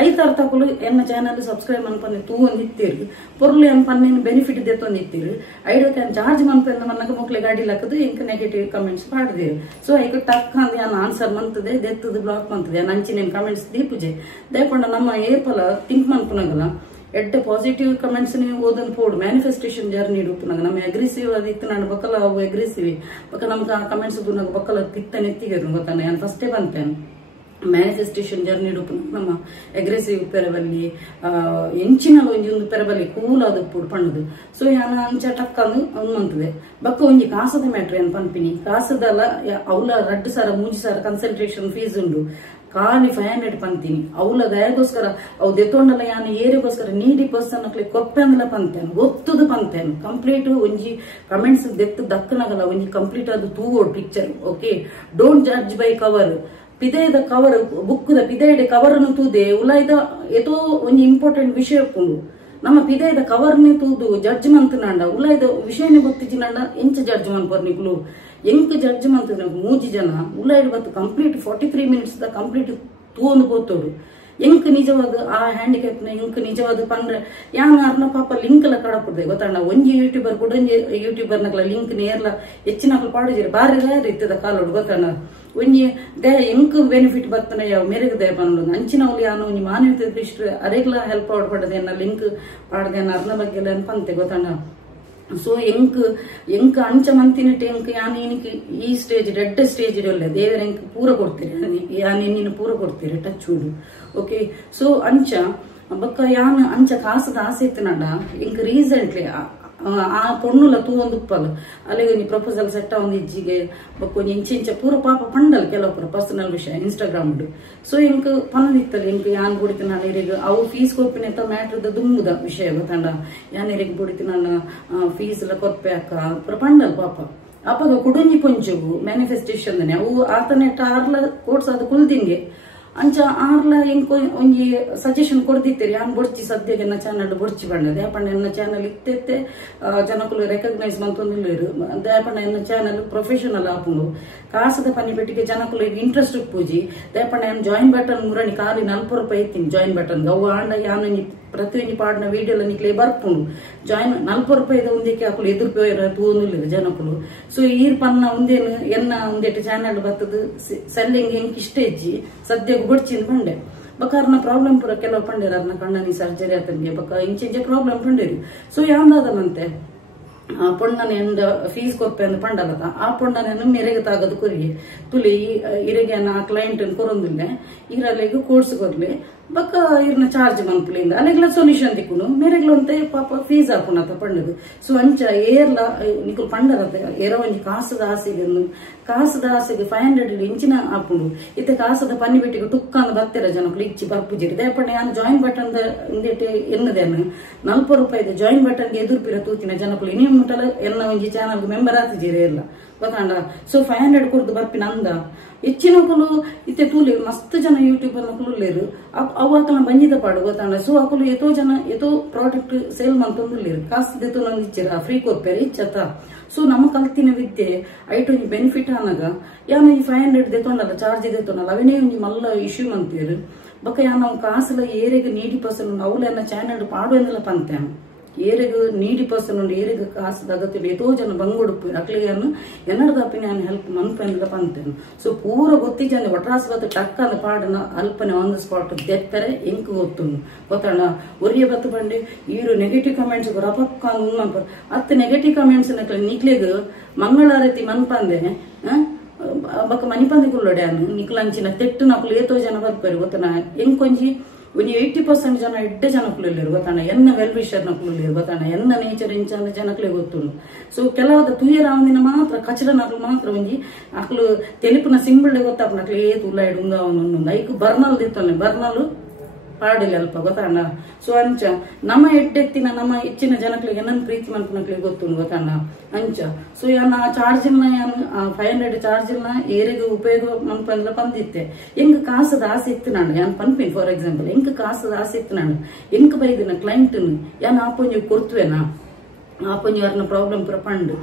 ಐತಾರ್ಥ ಅಕುಲು ಎನ್ನ ಚಾನಲ್ ಸಬ್ಸ್ಕ್ರೈಬ್ ಮನ್ಪಂದ ತೂವೊಂದಿತ್ತೀರಿ ಪೊರ್ಲು ಎನ್ ಪನ್ನೇನು ಬೆನಿಫಿಟ್ ದೆತ್ತೊಂದಿತ್ತೀರಿ ಐಡಕ್ಕೆ ಚಾರ್ಜ್ ಮನ್ಪಂದ ಮನ್ನಗ ಮೊಕ್ಲೆ ಗಾಡಿ ಲಕ್ಕದು ಎಂಕ್ ನೆಗೆಟಿವ್ ಕಮೆಂಟ್ಸ್ ಪಾಡ್ದಿರು ಸೊ ಐಕ ಟಕ್ ಅಂದ್ ಯಾನ್ ಆನ್ಸರ್ ಮಂತದೆ ದೆತ್ತದು ಬ್ಲಾಕ್ ಮಂತದೆ ನಂಚಿನೇನ್ ಕಮೆಂಟ್ಸ್ ದೀಪುಜೆ ದೇಪಂಡ ನಮ್ಮ ಏಪಲ ಥಿಂಕ್ ಮನ್ಪುನಗಲ್ಲ ಎಡ್ಡೆ ಪಾಸಿಟಿವ್ ಕಮೆಂಟ್ಸ್ ನೀವು ಓದನ್ ಪೋಡು ಮ್ಯಾನಿಫೆಸ್ಟೇಷನ್ ಜರ್ನಿ ಉಪ್ಪುನಾಗ ನಮ್ಮ ಅಗ್ರೆಸಿವ್ ಅದಿತ್ತು ನಾನು ಬಕ್ಕಲ ಅವು ಅಗ್ರೆಸಿವ್ ಬಕ್ಕ ನಮ್ಗೆ ಕಮೆಂಟ್ಸ್ ಉಪ್ಪುನಾಗ ಬಕ್ಕಲ ತಿತ್ತ ನೆತ್ತಿಗರು ಗೊತ್ತಾನೆ ನಾನು ಫಸ್ಟೇ ಬಂತೇನೆ ಮ್ಯಾನಿಫೆಸ್ಟೇಷನ್ ಜರ್ನಿ ಉಪ್ಪುನಾಗ ನಮ್ಮ ಅಗ್ರೆಸಿವ್ ಪೆರಬಲ್ಲಿ ಎಂಚಿನ ಒಂಜೊಂದು ಪೆರಬಲ್ಲಿ ಕೂಲ್ ಆದ ಪುಡು ಪಣ್ಣದು ಸೊ ಯಾನ ಅಂಚ ಟಕ್ ಅಂದು ಮಂತದೆ ಬಕ್ಕ ಒಂಜಿ ಕಾಸದ ಮ್ಯಾಟ್ರ್ ಏನ್ ಪನ್ಪಿನಿ ಕಾಸದಲ್ಲ ಅವಳ 2 ಸಾವಿರ 3 ಸಾವಿರ ಕನ್ಸಲ್ಟೇಷನ್ ಫೀಸ್ ಉಂಡು ಖಾಲಿ 500 ಪಂತೀನಿ ಅವಳ ದಯಗೋಸ್ಕರ ಅವು ದೆತ್ತೊಂಡಲ್ಲ ಯಾನು ಏರಿಗೋಸ್ಕರ ನೀಡಿ ಪರ್ಸನ್ ಅಕ್ಲೆ ಕೊಪ್ಪೆಂದಲ ಪಂತೇನು ಗೊತ್ತದು ಪಂತೇನು ಕಂಪ್ಲೀಟ್ ಒಂಜಿ ಕಮೆಂಟ್ಸ್ ದೆತ್ತು ದಕ್ಕನಾಗಲ್ಲ ಒಂಜಿ ಕಂಪ್ಲೀಟ್ ಅದು ತೂವೋಡು picture okay don't judge by cover ಪಿದೆದ ಕವರ್ ಬುಕ್ ದ ಪಿದೆಡೆ ಕವರ್ ಅನ್ನು ತೂದೆ ಉಲಾಯ್ದ ಏತೋ ಒಂಜಿ ಇಂಪಾರ್ಟೆಂಟ್ ವಿಷಯ ಉಪ್ಪುಂಡು ನಮ್ಮ ಪಿದೆದ ಕವರ್ನೆ ತೂದು ಜಡ್ಜ್ ಮಂತನಾಂಡ ಉಲಾಯ್ದ ವಿಷಯನೇ ಗೊತ್ತಿಜಿನಾಂಡ ಎಂಚ ಜಡ್ಜ್ ಮನ್ಪರ್ನಿಕ್ಲು ಎಂಕ್ ಜಡ್ಜ್ ಮಂತದ ಮೂಜಿ ಜನ ಉಲಾಯ್ಡ್ ಬತ್ತು ಕಂಪ್ಲೀಟ್ 43 ಮಿನಿಟ್ಸ್ ದ ಕಂಪ್ಲೀಟ್ ತೂವೊಂದು ಬೋತೋಡು ಎಂಕ್ ನಿಜವಾದ ಆ ಹ್ಯಾಂಡಿಕ್ಯಾಪ್ನ ಎಂಕ್ ನಿಜವಾದ ಪಂಡ್ರೆ ಯಾನ್ ಅರ್ನ ಪಾಪ ಲಿಂಕ್ ಎಲ್ಲ ಕಡಪುದೆ ಗೊತ್ತಾಂಡ ಒಂಜಿ ಯೂಟ್ಯೂಬರ್ ಕುಡೊಂಜಿ ಯೂಟ್ಯೂಬರ್ ನಕ್ಲ ಲಿಂಕ್ ನೇರ್ಲ ಹೆಚ್ಚಿನಕ್ಲು ಪಾಡಿಜಿರಿ ಬಾರಿ ರೇರ್ ಇತ್ತದ ಕಾಲೋಡು ಗೊತ್ತಾಂಡ ಒಂಜಿ ದಯ ಎಂಕ್ ಬೆನಿಫಿಟ್ ಬರ್ತನ ಯಾವ ಮೇರೆಗೆ ದಯ ಪನ್ನೋದು ಅಂಚಿನವ್ಲಿ ಯಾನು ಒಂಜಿ ಮಾನವೀಯತೆ ದೃಷ್ಟಿ ಅರೆಗ್ಲ ಹೆಲ್ಪ್ ಔಟ್ ಪಡದೆ ಅನ್ನ ಲಿಂಕ್ ಪಾಡದೆ ಅನ್ನ ಅರ್ನ ಬಗ್ಗೆ ಎಲ್ಲ ಅನ್ಪಂತೆ ಗೊತ್ತಾಂಡ ಸೊ ಎಂಕ್ ಅಂಚ ಮಂತಿನಟ್ಟು ಎಂಕ್ ಯಾನ್ ಏನಕ್ಕೆ ಈ ಸ್ಟೇಜ್ ರೆಡ್ ಸ್ಟೇಜ್ ಒಳ್ಳೆ ದೇವರ ಎಂಕ್ ಪೂರ ಕೊಡ್ತೀರಿ ಯಾನ್ ನೀನು ಪೂರ ಕೊಡ್ತೀರಿ ಟಚ್ ಉಡು ಓಕೆ ಸೊ ಅಂಚ ಬಕ್ಕ ಯಾನ್ ಅಂಚ ಕಾಸದ ಆಸೆ ಇತ್ತು ನಡ ಎಂಕ್ ರೀಸೆಂಟ್ಲಿ ಆ ಪೊಣ್ಣುಲ ತೂ ಒಂದು ಉಪ್ಪಲ್ ಅಲ್ಲಿಗೆ ಒಂಜಿ ಪ್ರಪೋಸಲ್ ಸೆಟ್ ಒಂದು ಇಜ್ಜಿಗೆ ಬೊಕ್ಕ ಇಂಚ ಪೂರ ಪಾಪ ಪಂಡಲ್ ಕೆಲವು ಪರ್ಸನಲ್ ವಿಷಯ ಇನ್ಸ್ಟಾಗ್ರಾಮ್ ಸೊ ಇಂಕ್ ಪನದಿತ್ತಲ್ಲ ಇಂಕ್ ಯಾನ್ ಬುಡಿತ ನಾನು ಇರಿಗೆ ಅವು ಫೀಸ್ ಕೊಪ್ಪಿನ ಮ್ಯಾಟ್ರದ ದುಂಬುದ ವಿಷಯ ಗೊತ್ತಂಡ ಯಾನ್ ಇರಿಗೆ ಬುಡಿತ ನಾನು ಫೀಸ್ ಎಲ್ಲ ಕೊಪ್ಪೆ ಅಕ್ಕ ಪೂರ ಪಂಡಲ್ ಪಾಪ ಅಪ್ಪಗ ಕುಡುಂಜಿ ಪೊಂಚುಗು ಮ್ಯಾನಿಫೆಸ್ಟೇಷನ್ ಅವು ಆತನೆಟ್ಟ ಆರ್ಲ ಕೋರ್ಸ್ ಅದು ಕುಲ್ದಿಂಗೆ ಅಂಚ ಆರ್ಲ ಎಂಕ್ ಒಂಜಿ ಸಜೆಷನ್ ಕೊಡ್ದಿತ್ತೇರಿ ಯಾನ್ ಬೊಡ್ಚಿ ಸದ್ಯಗೆ ಎನ್ನ ಚಾನಲ್ ಬೊಡ್ಚಿ ಬಂಡ ದೇಪಂಡ ಎನ್ನ ಚಾನಲ್ ಇತ್ತೆ ಜನಕುಲು ರೆಕಗ್ನೈಸ್ ಮಂತೊಂದುಲ್ಲೇರು ದೇಪಂಡ ಎನ್ನ ಚಾನಲ್ ಪ್ರೊಫೆಷನಲ್ ಆಪುಂಡು ಕಾಸದ ಪನಿ ಪೆಟ್ಟಿಗೆ ಜನಕುಲು ಇಂಟ್ರೆಸ್ಟ್ ಉಪ್ಪುಜಿ ದೇಪಂಡ ಎನ್ನ ಜಾಯಿನ್ ಬಟನ್ ಮುರಣಿ ಕಾಲಿ 40 ರೂಪಾಯಿ ಇತ್ತೀನಿ ಜಾಯಿನ್ ಬಟನ್ ಅವು ಆಂಡ ಯಾನ್ ಪ್ರತಿಯೊಂದು ಪಾಡ್ನ ವಿಡಿಯೋಲ ನಿಕ್ಲೆ ಬರ್ಪುಂಡು ಜಾಯಿನ್ 40 ರೂಪಾಯಿದ ಒಂದಕ್ಕೆ ಹಾಕಲು ಎದುರುಪೋಯರ ತೂನಿಲ್ಲ ಜನಕುಲು ಸೊ ಈರ್ ಪನ್ನ ಒಂದೇನು ಎನ್ನ ಒಂದೇಟು ಚಾನಲ್ ಬರ್ತದ ಸೆಲ್ಲಿಂಗ್ ಎಂಕ್ ಇಷ್ಟ ಇಜ್ಜಿ ಸದ್ಯಕ್ಕೆ ಬೊಡ್ಚಿನ ಬಂಡೆ ಬಕಾರ್ನ ಪ್ರಾಬ್ಲಮ್ ಪೂರ ಕೆಲವು ಪಂಡೇರ ಅರ್ನ ಕಣ್ಣನಿ ಸರ್ಜರಿ ಆತನಿಗೆ ಬಕ ಇಂಚಿಂಚೆ ಪ್ರಾಬ್ಲಮ್ ಪಂಡೇರಿ ಸೊ ಯಾಂದಾದನಂತೆ ಪೊಣ್ಣನ ಎಂದ ಫೀಸ್ ಕೊಪ್ಪೆ ಅಂದ್ ಪಂಡಲತ ಆ ಪೊಣ್ಣನ ಮೆರೆಗೆ ತಾಗದು ಕೊರಿಗೆ ತುಲಿ ಇರೆಗೆ ಆ ಕ್ಲೈಂಟ್ ಕೊರೊಂದಿಲ್ಲ ಇರಲ್ಲಿಗೆ ಕೋರ್ಸ್ ಕೊರ್ಲಿ ಬಕ್ಕ ಇರ್ನ ಚಾರ್ಜ್ ಮನ್ಪುಲಿಂದ ಅಲ್ಲಿಗೆಲ್ಲ ಸೊಲ್ಯೂಷನ್ ತಿಕ್ಕುನು ಮೇರೆಗ್ಲಂತೆ ಪಾಪ ಫೀಸ್ ಹಾಕುನತ ಪಂಡದು ಸೊ ಅಂಚ ಏರ್ಲ ನಿಕುಲು ಪಂಡರತೆ ಏರ ಒಂಜಿ ಕಾಸದ ಆಸೆಗೆ 500 ಇಂಚಿನ ಹಾಪುಂಡು ಇತ್ತೆ ಕಾಸದ ಪನ್ನಿ ಬಿಟ್ಟಿಗೆ ಟುಕ್ಕಂದ ಬತ್ತೆರ ಜನಕುಲು ಇಚ್ಚಿ ಬರ್ಪುಜಿರಿ ದೇಪಣ್ಣ ಯಾನ್ ಜಾಯಿನ್ ಬಟನ್ ಇಂದೇಟೆ ಎನ್ನದೇನು 40 ರೂಪಾಯಿದ ಜಾಯಿನ್ ಬಟನ್ಗೆ ಎದುರುಪಿರ ತೂತಿನ ಜನಕುಲು ಇನಿ ಮುಟ್ಟಲ ಎನ್ನ ಒಂಜಿ ಚಾನಲ್ಗೆ ಮೆಂಬರ್ ಆತಿಜಿರಿ ಎಲ್ಲ ಗೊತ್ತಾಂಡ ಸೊ 500 ಕೊರ್ದು ಬರ್ಪಿನ ಅಂದ ಹೆಚ್ಚಿನಕುಲು ಇತ್ತೆ ತೂಲಿ ಮಸ್ತ್ ಜನ ಯೂಟ್ಯೂಬ್ ನಕುಲೇರು ಅವು ಅಕಲ ಬಂಜಿದ ಪಾಡು ಗೊತ್ತಾಂಡ ಸೊ ಅಕುಲು ಎತೋ ಜನ ಎತೋ ಪ್ರಾಡಕ್ಟ್ ಸೇಲ್ ಮಂತೊಂದುಲ್ಲೇರು ಕಾಸು ದೆತೋ ನಂಗೆ ಇಚ್ಚಿರ ಫ್ರೀ ಕೊಪ್ಪೇರಿ ಇಚ್ಚತ ಸೊ ನಮ್ಮ ಕಲ್ತಿನ ವಿದ್ಯೆ ಐಟು ಒಂಜಿ ಬೆನಿಫಿಟ್ ಆನಾಗ ಯಾನ ಈ 500 ದೆತೊಂಡಲ್ಲ ಚಾರ್ಜ್ ದೆತೊಂಡಲ್ಲ ಅವನೇ ಒಂಜಿ ಮಲ್ಲ ಇಶ್ಯೂ ಮಂತೀರು ಬೊಕ್ಕ ಯಾನ ಕಾಸಲ ಏರೆಗೆ ನೀಡಿ ಪರ್ಸನ್ ಅವಳೆನ್ನ ಚಾನಲ್ ಪಾಡು ಎಂದಲ್ಲ ಪಂತೆ ಏರೆಗೆ ನೀಡಿ ಪರ್ಸನ್ ಉಂಡು ಏರೆಗೆ ಕಾಸದ ಅಗತ್ಯ ಎತೋ ಜನ ಬಂಗೊಡುಪು ಅಕ್ಲಿಯನ್ನು ಎನ್ನಡದಪ್ಪಿ ನಾನು ಹೆಲ್ಪ್ ಮನ್ಪೆಂದ ಪಂತೇನು ಸೊ ಪೂರ ಗೊತ್ತಿಜಂದೆ ಒಟ್ರಾಸ್ ಬತ್ತು ಟಕ್ ಅಂದ ಪಾಡನ ಅಲ್ಪನೆ ಆನ್ ದ ಸ್ಪಾಟ್ ದೆತ್ತರೆ ಎಂಕ್ ಗೊತ್ತುಂಡು ಗೊತ್ತಾಣ ಒರಿಯ ಬತ್ತು ಬಂಡೆ ಈರು ನೆಗೆಟಿವ್ ಕಮೆಂಟ್ಸ್ ರಪಕ್ಕ ಅತ್ತ ನೆಗೆಟಿವ್ ಕಮೆಂಟ್ಸ್ ನಿಕ್ಲೆಗ್ ಮಂಗಳಾರತಿ ಮನ್ಪಂದೆ ಬಕ್ಕ ಮನಿಪಂದಿ ಕುಲ್ಲೊಡ್ಯಾನು ನಿಕ್ಲಂಚಿನ ತೆಟ್ಟು ನಕುಲು ಏತೋ ಜನ ಬರ್ಪೇರು ಗೊತ್ತನ ಎಂಕೊಂಜಿ ಒಂದು 80% ಜನ ಎಡ್ಡೆ ಜನಕುಲಿರು ಗೊತ್ತಾಣ ಎನ್ನ ವೆಲ್ ವಿಷರ್ ನಕುಲಿರು ಗೊತ್ತಾಣ ಎನ್ನ ನೇಚರ್ ಇಂಚಂದ ಜನಕಲೆ ಗೊತ್ತುಂಡು ಸೊ ಕೆಲವಾದ ತೂಯರ ಅವನಿನ ಮಾತ್ರ ಕಚಡ ನಕಲು ಮಾತ್ರ ಒಂಜಿ ಅಕ್ಲು ತೆಲಿಪಿನ ಸಿಂಬಳ್ಳೆ ಗೊತ್ತಾಪ ನಕ್ಲು ಏತು ಉಲ್ಲಾಯ್ಡು ಉಂಗ ಅವನೊಂದು ಐಕು ಬರ್ನಲ್ ದಿತ್ತಾನೆ ಬರ್ನಲ್ ಪಾಡಿಲ್ಲ ಅಲ್ಪ ಗೊತ್ತಾಣ ಸೊ ಅಂಚ ನಮ್ಮ ಎಡ್ಡೆತ್ತಿನ ನಮ್ಮ ಹೆಚ್ಚಿನ ಜನಕ್ಲಿಗೆ ನನ್ನ ಪ್ರೀತಿ ಮನ್ಪನಕ್ಲಿಗೆ ಗೊತ್ತುಂಡು ಗೊತ್ತಾಣ ಅಂಚ ಸೊ ಯಾನ ಚಾರ್ಜಿಲ್ನ ಯಾನ್ 500 ಚಾರ್ಜಿಲ್ನ ಏರಿಗೆ ಉಪಯೋಗ ಮನ್ಪಂದ್ಲ ಪಂದಿತ್ತೆ ಎಂಗ್ ಕಾಸದ ಆಸೆ ಇತ್ತು ನಾನು ಯಾನ್ ಪನ್ಪಿನ್ ಫಾರ್ ಎಕ್ಸಾಂಪಲ್ ಎಂಗ್ ಕಾಸದ ಆಸೆ ಇತ್ತು ನಾನು ಎಂಕ್ ಬೈದಿನ ಕ್ಲೈಂಟ್ ಯಾನ್ ಆಪೊಂಜಿ ಕೊಡ್ತುವೆನಾ ಆಪೊಂಜಿ ಅವ್ರನ್ನ ಪ್ರಾಬ್ಲಮ್ ಪೂರ ಪಂಡು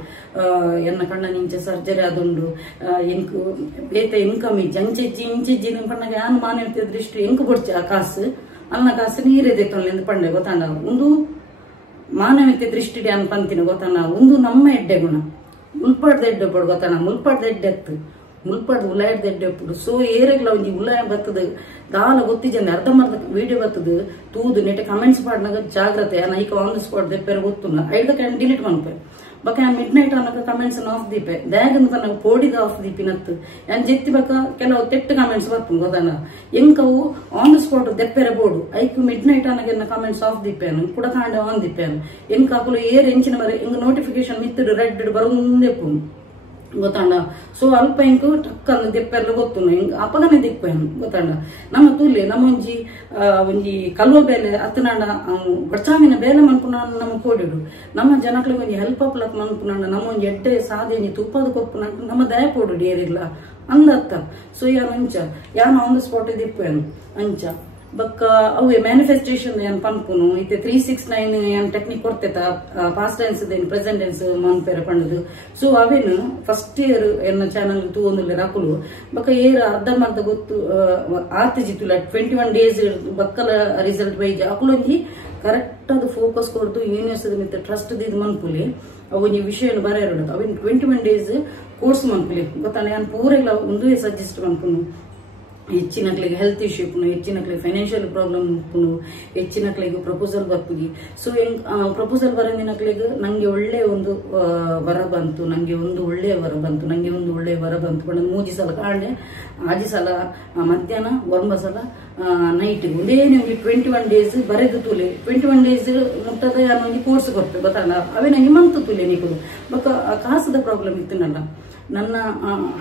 ಎನ್ನ ಕಣ್ಣ ನಿಂಚೆ ಸರ್ಜರಿ ಆದುಂಡು ಎಂಕ್ ಬೇತ ಇನ್ಕಮ್ ಇಜ್ಜಿ ಅಂಚೆಜ್ಜಿ ಇಂಚಿಜ್ಜಿ ಪಣ್ಣಗೆ ಯಾನ್ ಮಾನವೀಯತೆ ದೃಷ್ಟಿ ಎಂಕ್ ಬೊಡ್ಚಿ ಆ ಕಾಸು ಅಲ್ಲ ಕಾಸು ನೀರೇ ತೊಂದು ಪಂಡೆ ಗೊತ್ತಾಂಡ ಒಂದು ಮಾನವೀಯತೆ ದೃಷ್ಟಿ ಯಾನ್ ಪಂತಿನ ಗೊತ್ತಾನ ಒಂದು ನಮ್ಮ ಎಡ್ಡೆ ಗುಣ ಮುಲ್ಪಾಡ್ದ ಎಡ್ಡೆ ಪಡು ಗೊತ್ತಾನ ಮುಲ್ಪಾಡ್ದ ಎಡ್ಡೆ ಎತ್ತು ಮುಲ್ಪಾಡ್ದು ಉಲಾಯ್ದ ಎಡ್ಡೆ ಪುಡು ಸೊ ಏರೆಗ್ಲ ಒಂಜಿ ಉಲಾಯ ಬರ್ತದ ದಾಲ ಗೊತ್ತಿಜಂದೆ ಅರ್ಧಮರ್ಧ ವಿಡಿಯೋ ಬರ್ತದ ತೂದು ನೆಟ್ಟೆ ಕಮೆಂಟ್ಸ್ ಪಾಡ್ನಾಗ ಜಾಗ್ರತೆ ಯಾನ ಈಗ ಆನ್ ದ ಸ್ಪಾಟ್ ದೆಪ್ಪೆರ ಗೊತ್ತುಂಡ ಐದ ಕ್ಯಾನ್ ಡಿಲೀಟ್ ಮನ್ಪೆ ಬಕ ಮಿಡ್ ನೈಟ್ ಅನ್ನೋಕೆ ಕಮೆಂಟ್ಸ್ ಆಫ್ ದೀಪೆ ದ್ಯಾಗನ್ ತನ್ನ ಪೋಡಿದ ಆಫ್ ದೀಪಿನತ್ತು ಯಾನ್ ಜೆತ್ತಿ ಬಕ ಕೆಲವು ತೆಟ್ಟು ಕಮೆಂಟ್ಸ್ ಬರ್ಪು ಗೊತ್ತಾನ ಎಂಕವು ಆನ್ ದ ಸ್ಪಾಟ್ ದೆಪ್ಪೆರೆ ಬೋಡು ಐಕು ಮಿಡ್ ನೈಟ್ ಅನ್ನೋಕೆ ಕಮೆಂಟ್ಸ್ ಆಫ್ ದೀಪೇನು ಕೂಡ ಕಾಂಡೆ ಆನ್ ದೀಪೇನು ಎಂಕ ಅಕುಲು ಏರ್ ಎಂಚಿನ ಮರೆ ಎಂಗ ನೋಟಿಫಿಕೇಶನ್ ಮಿತ್ತಡು ರೆಡ್ ಬರೋಂದೆಪ್ಪು ಗೊತ್ತಾಂಡ ಸೊ ಅಲ್ಪ ಇಂಕು ಟಕ್ಕಂದು ದೆಪ್ಪೆಲ್ಲ ಗೊತ್ತು ಹಿಂಗ ಅಪಗನೆ ದಿಕ್ಪೇನು ಗೊತ್ತಾಂಡ ನಮ್ಮ ತೂಲೆ ನಮ್ಮ ಒಂಜಿ ಕಲ್ವ ಬೇಲೆ ಅತ್ತನಾಂಡ ಬಡ್ಚಾಮಿನ ಬೇಲೆ ಮನ್ಪುನ ನಮ್ಮ ಕೋಡಿಡು ನಮ್ಮ ಜನಕ್ಲಿಗೆ ಒಂಜಿ ಹೆಲ್ಪ್ ಅಪ್ಲಕ್ ಮನ್ಪುನಾಂಡ ನಮ್ಮ ಒಂಜಿ ಎಡ್ಡೆ ಸಾಧೆ ತುಪ್ಪದ ಕೊಪ್ಪುನ ನಮ್ಮ ದಯ ಪೋಡು ಏರಿಲ್ಲ ಅಂದತ್ತ ಸೊ ಯಾನ್ ಅಂಚ ಯಾನ್ ಆನ್ ದ ಸ್ಪಾಟ್ ದಿಪ್ಪೇನು ಅಂಚ ಬಕ್ಕ ಅವೇ ಮ್ಯಾನಿಫೆಸ್ಟೇಷನ್ ಏನ್ ಪನ್ಪುನು ಇತ್ತೆ 369 ಏನ್ ಟೆಕ್ನಿಕ್ ಕೊಡ್ತೇತ past tense then present tense ಮನ್ಪೇರ ಪಂಡದು ಸೊ ಅವೇನು ಫಸ್ಟ್ ಇಯರ್ ಎನ್ನ ಚಾನಲ್ ತೂಂದುಲ್ಲೆ ರಾಕುಲು ಬಕ್ಕ ಏರ್ ಅರ್ಧಮರ್ಧ ಗೊತ್ತು ಆತಿಜಿತ್ತುಲ 21 ಡೇಸ್ ಬಕ್ಕಲ ರಿಸಲ್ಟ್ ಬೈಜ ಅಕುಲೊಂಜಿ ಕರೆಕ್ಟ್ ಅದು ಫೋಕಸ್ ಕೊಡ್ದು ಯೂನಿವರ್ಸಿಟಿ ಮಿತ್ತ ಟ್ರಸ್ಟ್ ದಿದ್ ಮನ್ಪುಲಿ ಅವೊಂಜಿ ವಿಷಯ ಬರ ಇರೋದು ಅವಿನ್ 21 ಡೇಸ್ ಕೋರ್ಸ್ ಮನ್ಪುಲಿ ಗೊತ್ತಾನ ಯಾನ್ ಪೂರೆಲ್ಲ ಒಂದೇ ಸಜೆಸ್ಟ್ ಮನ್ಪುನು ಹೆಚ್ಚಿನಕ್ಲಿಗೆ ಹೆಲ್ತ್ ಇಶ್ಯೂ ಉಪ್ಪುನು, ಹೆಚ್ಚಿನಕ್ಲಿಗೆ ಫೈನಾನ್ಷಿಯಲ್ ಪ್ರಾಬ್ಲಮ್ ಉಪ್ಪುನು, ಹೆಚ್ಚಿನಕ್ಲಿಗೆ ಪ್ರಪೋಸಲ್ ಬರ್ಪುಗಿ. ಸೊ ಪ್ರಪೋಸಲ್ ಬರೋದಿನಕ್ಲಿಗೆ ನಂಗೆ ಒಳ್ಳೆ ಒಂದು ವರ ಬಂತು, ನಂಗೆ ಒಂದು ಒಳ್ಳೆಯ ವರ ಬಂತು, ನಂಗೆ ಒಂದು ಒಳ್ಳೆಯ ವರ ಬಂತು ಪಂಡ 3 ಸಲ ಕಾಂಡೆ. 6 ಸಲ ಮಧ್ಯಾಹ್ನ 9 ಸಲ ನೈಟ್ ಒಂದೇನೆ ಒಂದು 21 ಡೇಸ್ ಬರೆದು ತೂಲೆ. 21 ಡೇಸ್ ಮುಟ್ಟದ ಒಂದು ಕೋರ್ಸ್ ಕೊಡ್ತೆ ಗೊತ್ತಲ್ಲ, ಅವೇ ನಂಗೆ ಮಂತು ತೂಲೆ ನೀರು ಬಕ್ಕ ಕಾಸದ ಪ್ರಾಬ್ಲಮ್ ಇತ್ತು. ನನ್ನ